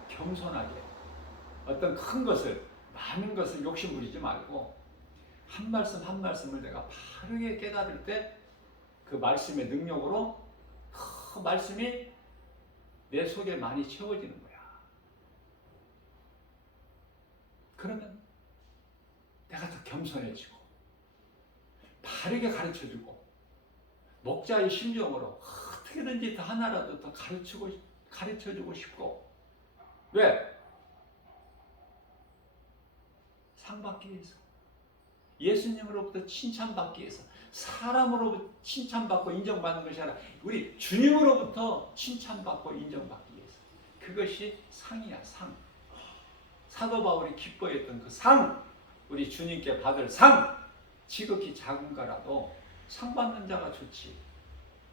겸손하게 어떤 큰 것을 많은 것을 욕심부리지 말고 한 말씀 한 말씀을 내가 바르게 깨달을 때 그 말씀의 능력으로 그 말씀이 내 속에 많이 채워지는 거야. 그러면 내가 더 겸손해지고 바르게 가르쳐주고 목자의 심정으로 어떻게든지 더 하나라도 더 가르쳐주고 싶고. 왜? 상 받기 위해서. 예수님으로부터 칭찬받기 위해서. 사람으로부터 칭찬받고 인정받는 것이 아니라 우리 주님으로부터 칭찬받고 인정받기 위해서. 그것이 상이야. 상. 사도 바울이 기뻐했던 그 상, 우리 주님께 받을 상, 지극히 작은 거라도 상 받는 자가 좋지.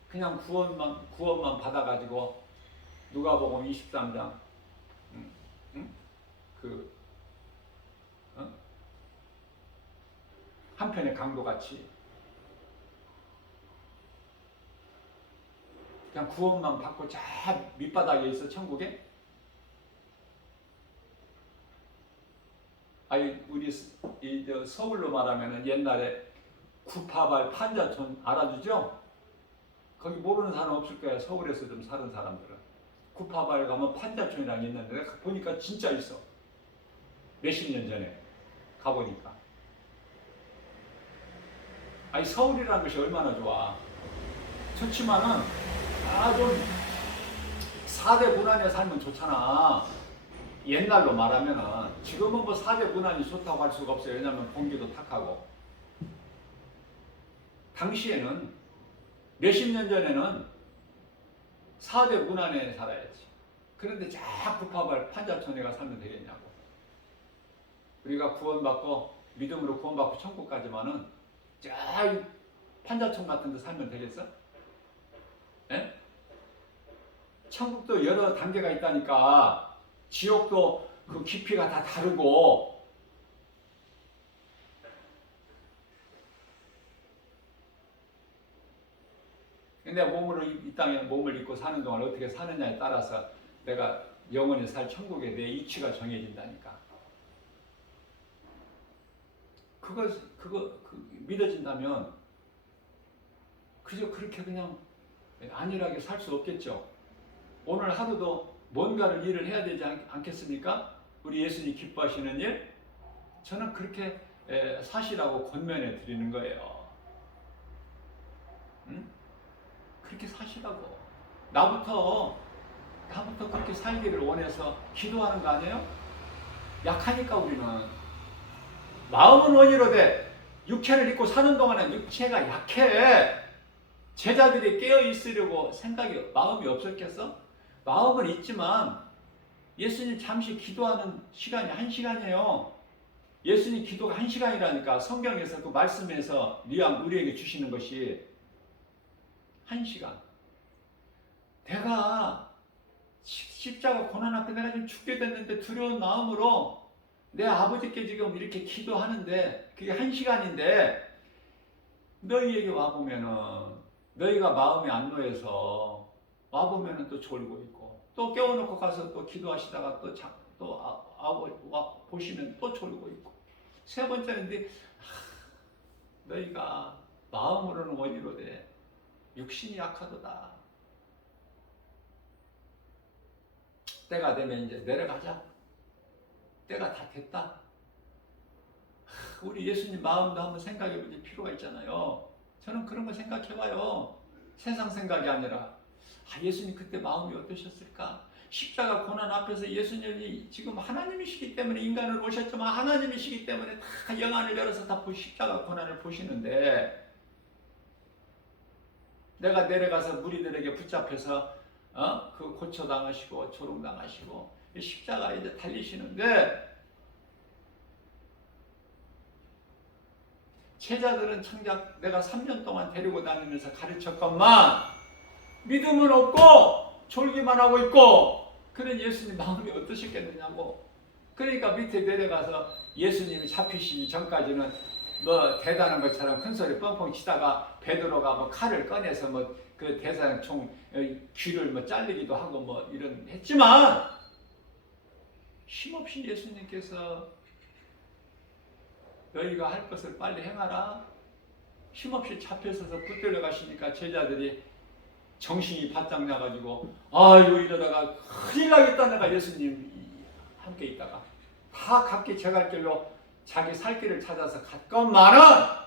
그냥 구원만 받아가지고 누가복음 23장 한편의 강도같이 그냥 구원만 받고 저 밑바닥에 있어 천국에. 아니 우리 서울로 말하면은 옛날에 구파발 판자촌 알아주죠? 거기 모르는 사람 없을 거야. 서울에서 좀 사는 사람들은. 구파발 가면 판자촌이라는 게 있는데 보니까 진짜 있어. 몇십 년 전에 가보니까. 아니 서울이라는 것이 얼마나 좋아. 좋지만은 좀 4대 문안에 살면 좋잖아. 옛날로 말하면은. 지금은 뭐 4대 문안이 좋다고 할 수가 없어요. 왜냐하면 공기도 탁하고. 당시에는 몇십 년 전에는 4대 문안에 살아야지. 그런데 자꾸 밥을 판자촌에가 살면 되겠냐고. 우리가 구원받고 믿음으로 구원받고 천국 가지만은 자 판자촌 같은 데 살면 되겠어? 예? 천국도 여러 단계가 있다니까. 지옥도 그 깊이가 다 다르고. 내 몸으로 이 땅에 몸을 입고 사는 동안 어떻게 사느냐에 따라서 내가 영원히 살 천국에 내 이치가 정해진다니까. 그거 믿어진다면 그저 그렇게 그냥 안일하게 살 수 없겠죠. 오늘 하루도 뭔가를 일을 해야 되지 않겠습니까? 우리 예수님 기뻐하시는 일? 저는 그렇게 사시라고 권면해 드리는 거예요. 응? 그렇게 사시라고. 나부터 그렇게 살기를 원해서 기도하는 거 아니에요? 약하니까 우리는. 마음은 원이로되 육체를 입고 사는 동안은 육체가 약해. 제자들이 깨어 있으려고 마음이 없었겠어? 마음은 있지만 예수님 잠시 기도하는 시간이 1시간이에요. 예수님 기도가 1시간이라니까. 성경에서 그 말씀에서 우리에게 주시는 것이 1시간. 내가 십자가 고난 앞에 내가 지금 죽게 됐는데 두려운 마음으로 내 아버지께 지금 이렇게 기도하는데 그게 1시간인데 너희에게 와보면은 너희가 마음이 안 놓여서 와보면은 또 졸고 있고 또 깨워놓고 가서 또 기도하시다가 또 보시면 또 졸고 있고 세 번째인데 너희가 마음으로는 원이로되 육신이 약하도다. 때가 되면 이제 내려가자. 때가 다 됐다. 우리 예수님 마음도 한번 생각해 볼 필요가 있잖아요. 저는 그런 거 생각해 봐요. 세상 생각이 아니라 예수님 그때 마음이 어떠셨을까? 십자가 고난 앞에서 예수님이 지금 하나님이시기 때문에 인간을 오셨지만 하나님이시기 때문에 다 영안을 열어서 다 십자가 고난을 보시는데 내가 내려가서 무리들에게 붙잡혀서 그 고초당하시고 조롱당하시고 십자가에 이제 달리시는데 제자들은 정작 내가 3년 동안 데리고 다니면서 가르쳤건만 믿음은 없고 졸기만 하고 있고 그런 예수님 마음이 어떠셨겠느냐고. 그러니까 밑에 내려가서 예수님이 잡히시기 전까지는 뭐 대단한 것처럼 큰 소리 뻥뻥 치다가 베드로가 뭐 칼을 꺼내서 뭐 그 대사총 귀를 뭐 잘리기도 하고 뭐 이런 했지만 힘없이 예수님께서 너희가 할 것을 빨리 행하라. 힘없이 잡혀서서 붙들려 가시니까 제자들이 정신이 바짝 나가지고 아이고 이러다가 큰일 나겠다. 내가 예수님 함께 있다가 다 각기 제갈 길로 자기 살 길을 찾아서 갔건만은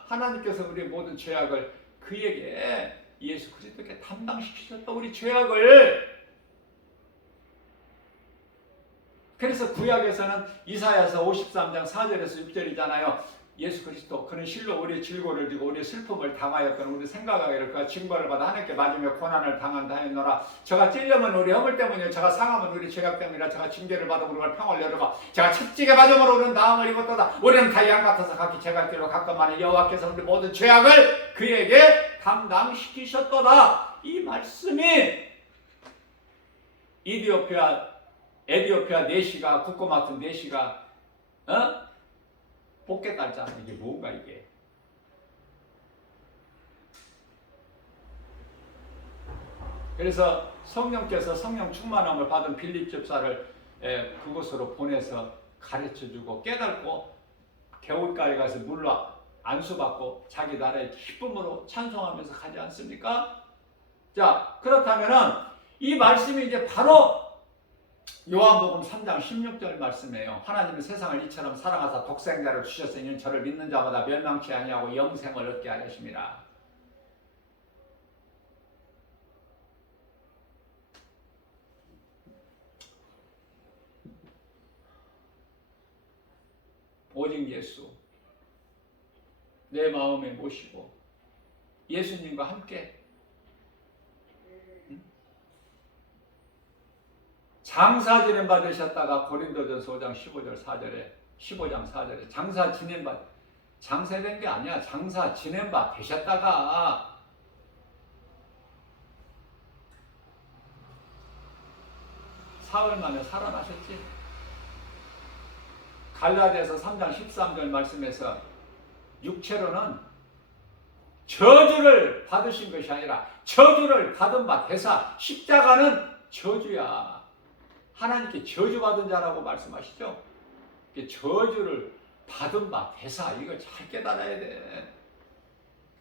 하나님께서 우리의 모든 죄악을 그에게 예수 그리스도께 담당시키셨다. 우리 죄악을. 그래서 구약에서는 이사야서 53장 4절에서 6절이잖아요. 예수 그리스도 그는 실로 우리의 질고를 지고 우리의 슬픔을 당하였던 우리 생각하기를 그가 징벌을 받아 하나님께 맞으며 고난을 당한다 하였노라. 저가 찔려면 우리 허물 때문이요 저가 상하면 우리 죄악 때문이라. 저가 징계를 받아 우리가 평을 여르고 저가 채찍에 맞음으로 우리는 나음을 입었도다. 우리는 다 양 같아서 각기 제갈 길로 갔건만은 여호와께서 우리 모든 죄악을 그에게 담당시키셨도다. 이 말씀이 에디오피아 내시가 국고 맡은 내시가 복개 깔잖아. 이게 뭔가 이게. 그래서 성령께서 성령 충만함을 받은 빌립 집사를 그곳으로 보내서 가르쳐주고 깨닫고 겨울가에 가서 물로 안수받고 자기 나라의 기쁨으로 찬송하면서 가지 않습니까? 자, 그렇다면은 이 말씀이 이제 바로 요한복음 3장 16절 말씀이에요. 하나님은 세상을 이처럼 사랑하사 독생자를 주셨으니 저를 믿는 자마다 멸망치 아니하고 영생을 얻게 하셨습니다. 오직 예수 내 마음에 모시고 예수님과 함께 장사 지낸 받으셨다가 고린도전서 5장 15장 4절에 장사 지낸 바, 장사된 게 아니야. 장사 지낸 바 되셨다가 사흘 만에 살아나셨지. 갈라디아서 3장 13절 말씀에서 육체로는 저주를 받으신 것이 아니라 저주를 받은 바 되사, 십자가는 저주야. 하나님께 저주받은 자라고 말씀하시죠. 저주를 받은 바 되사, 이걸 잘 깨달아야 돼.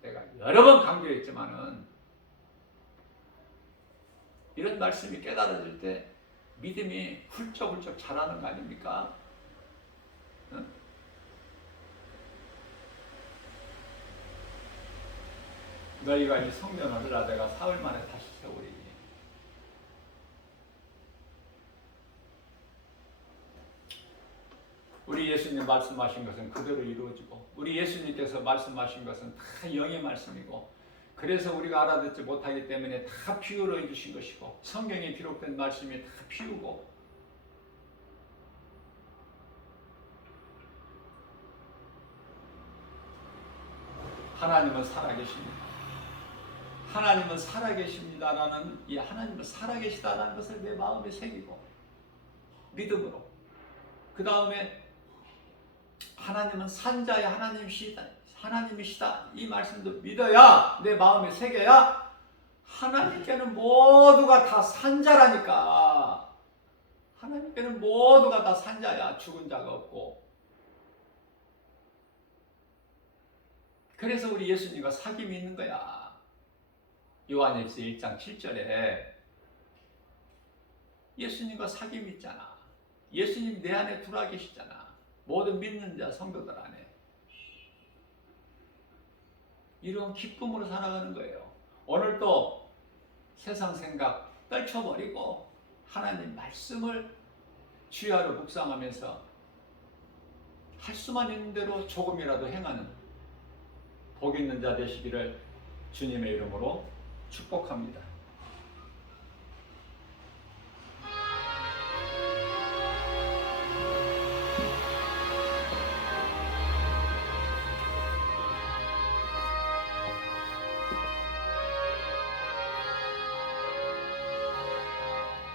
내가 여러 번 강조했지만은 이런 말씀이 깨달아질 때 믿음이 훌쩍훌쩍 자라는 거 아닙니까? 응? 너희가 이 성전을 하라 내가 사흘 만에 다시 세우리니. 우리 예수님 말씀하신 것은 그대로 이루어지고, 우리 예수님께서 말씀하신 것은 다 영의 말씀이고, 그래서 우리가 알아듣지 못하기 때문에 다 비유로 해주신 것이고, 성경에 기록된 말씀이 다 비유고, 하나님은 살아계십니다. 하나님은 살아계십니다라는 이 하나님은 살아계시다라는 것을 내 마음에 새기고 믿음으로, 그 다음에 하나님은 산자의 하나님이시다 이 말씀도 믿어야, 내 마음에 새겨야 하나님께는 모두가 다 산자라니까. 하나님께는 모두가 다 산자야. 죽은 자가 없고. 그래서 우리 예수님과 사귐이 있는 거야. 요한일서 1장 7절에 예수님과 사귐이 있잖아. 예수님 내 안에 들어와 계시잖아. 모든 믿는 자 성도들 안에. 이런 기쁨으로 살아가는 거예요. 오늘도 세상 생각 떨쳐버리고 하나님 말씀을 주야로 묵상하면서 할 수만 있는 대로 조금이라도 행하는 복 있는 자 되시기를 주님의 이름으로 축복합니다.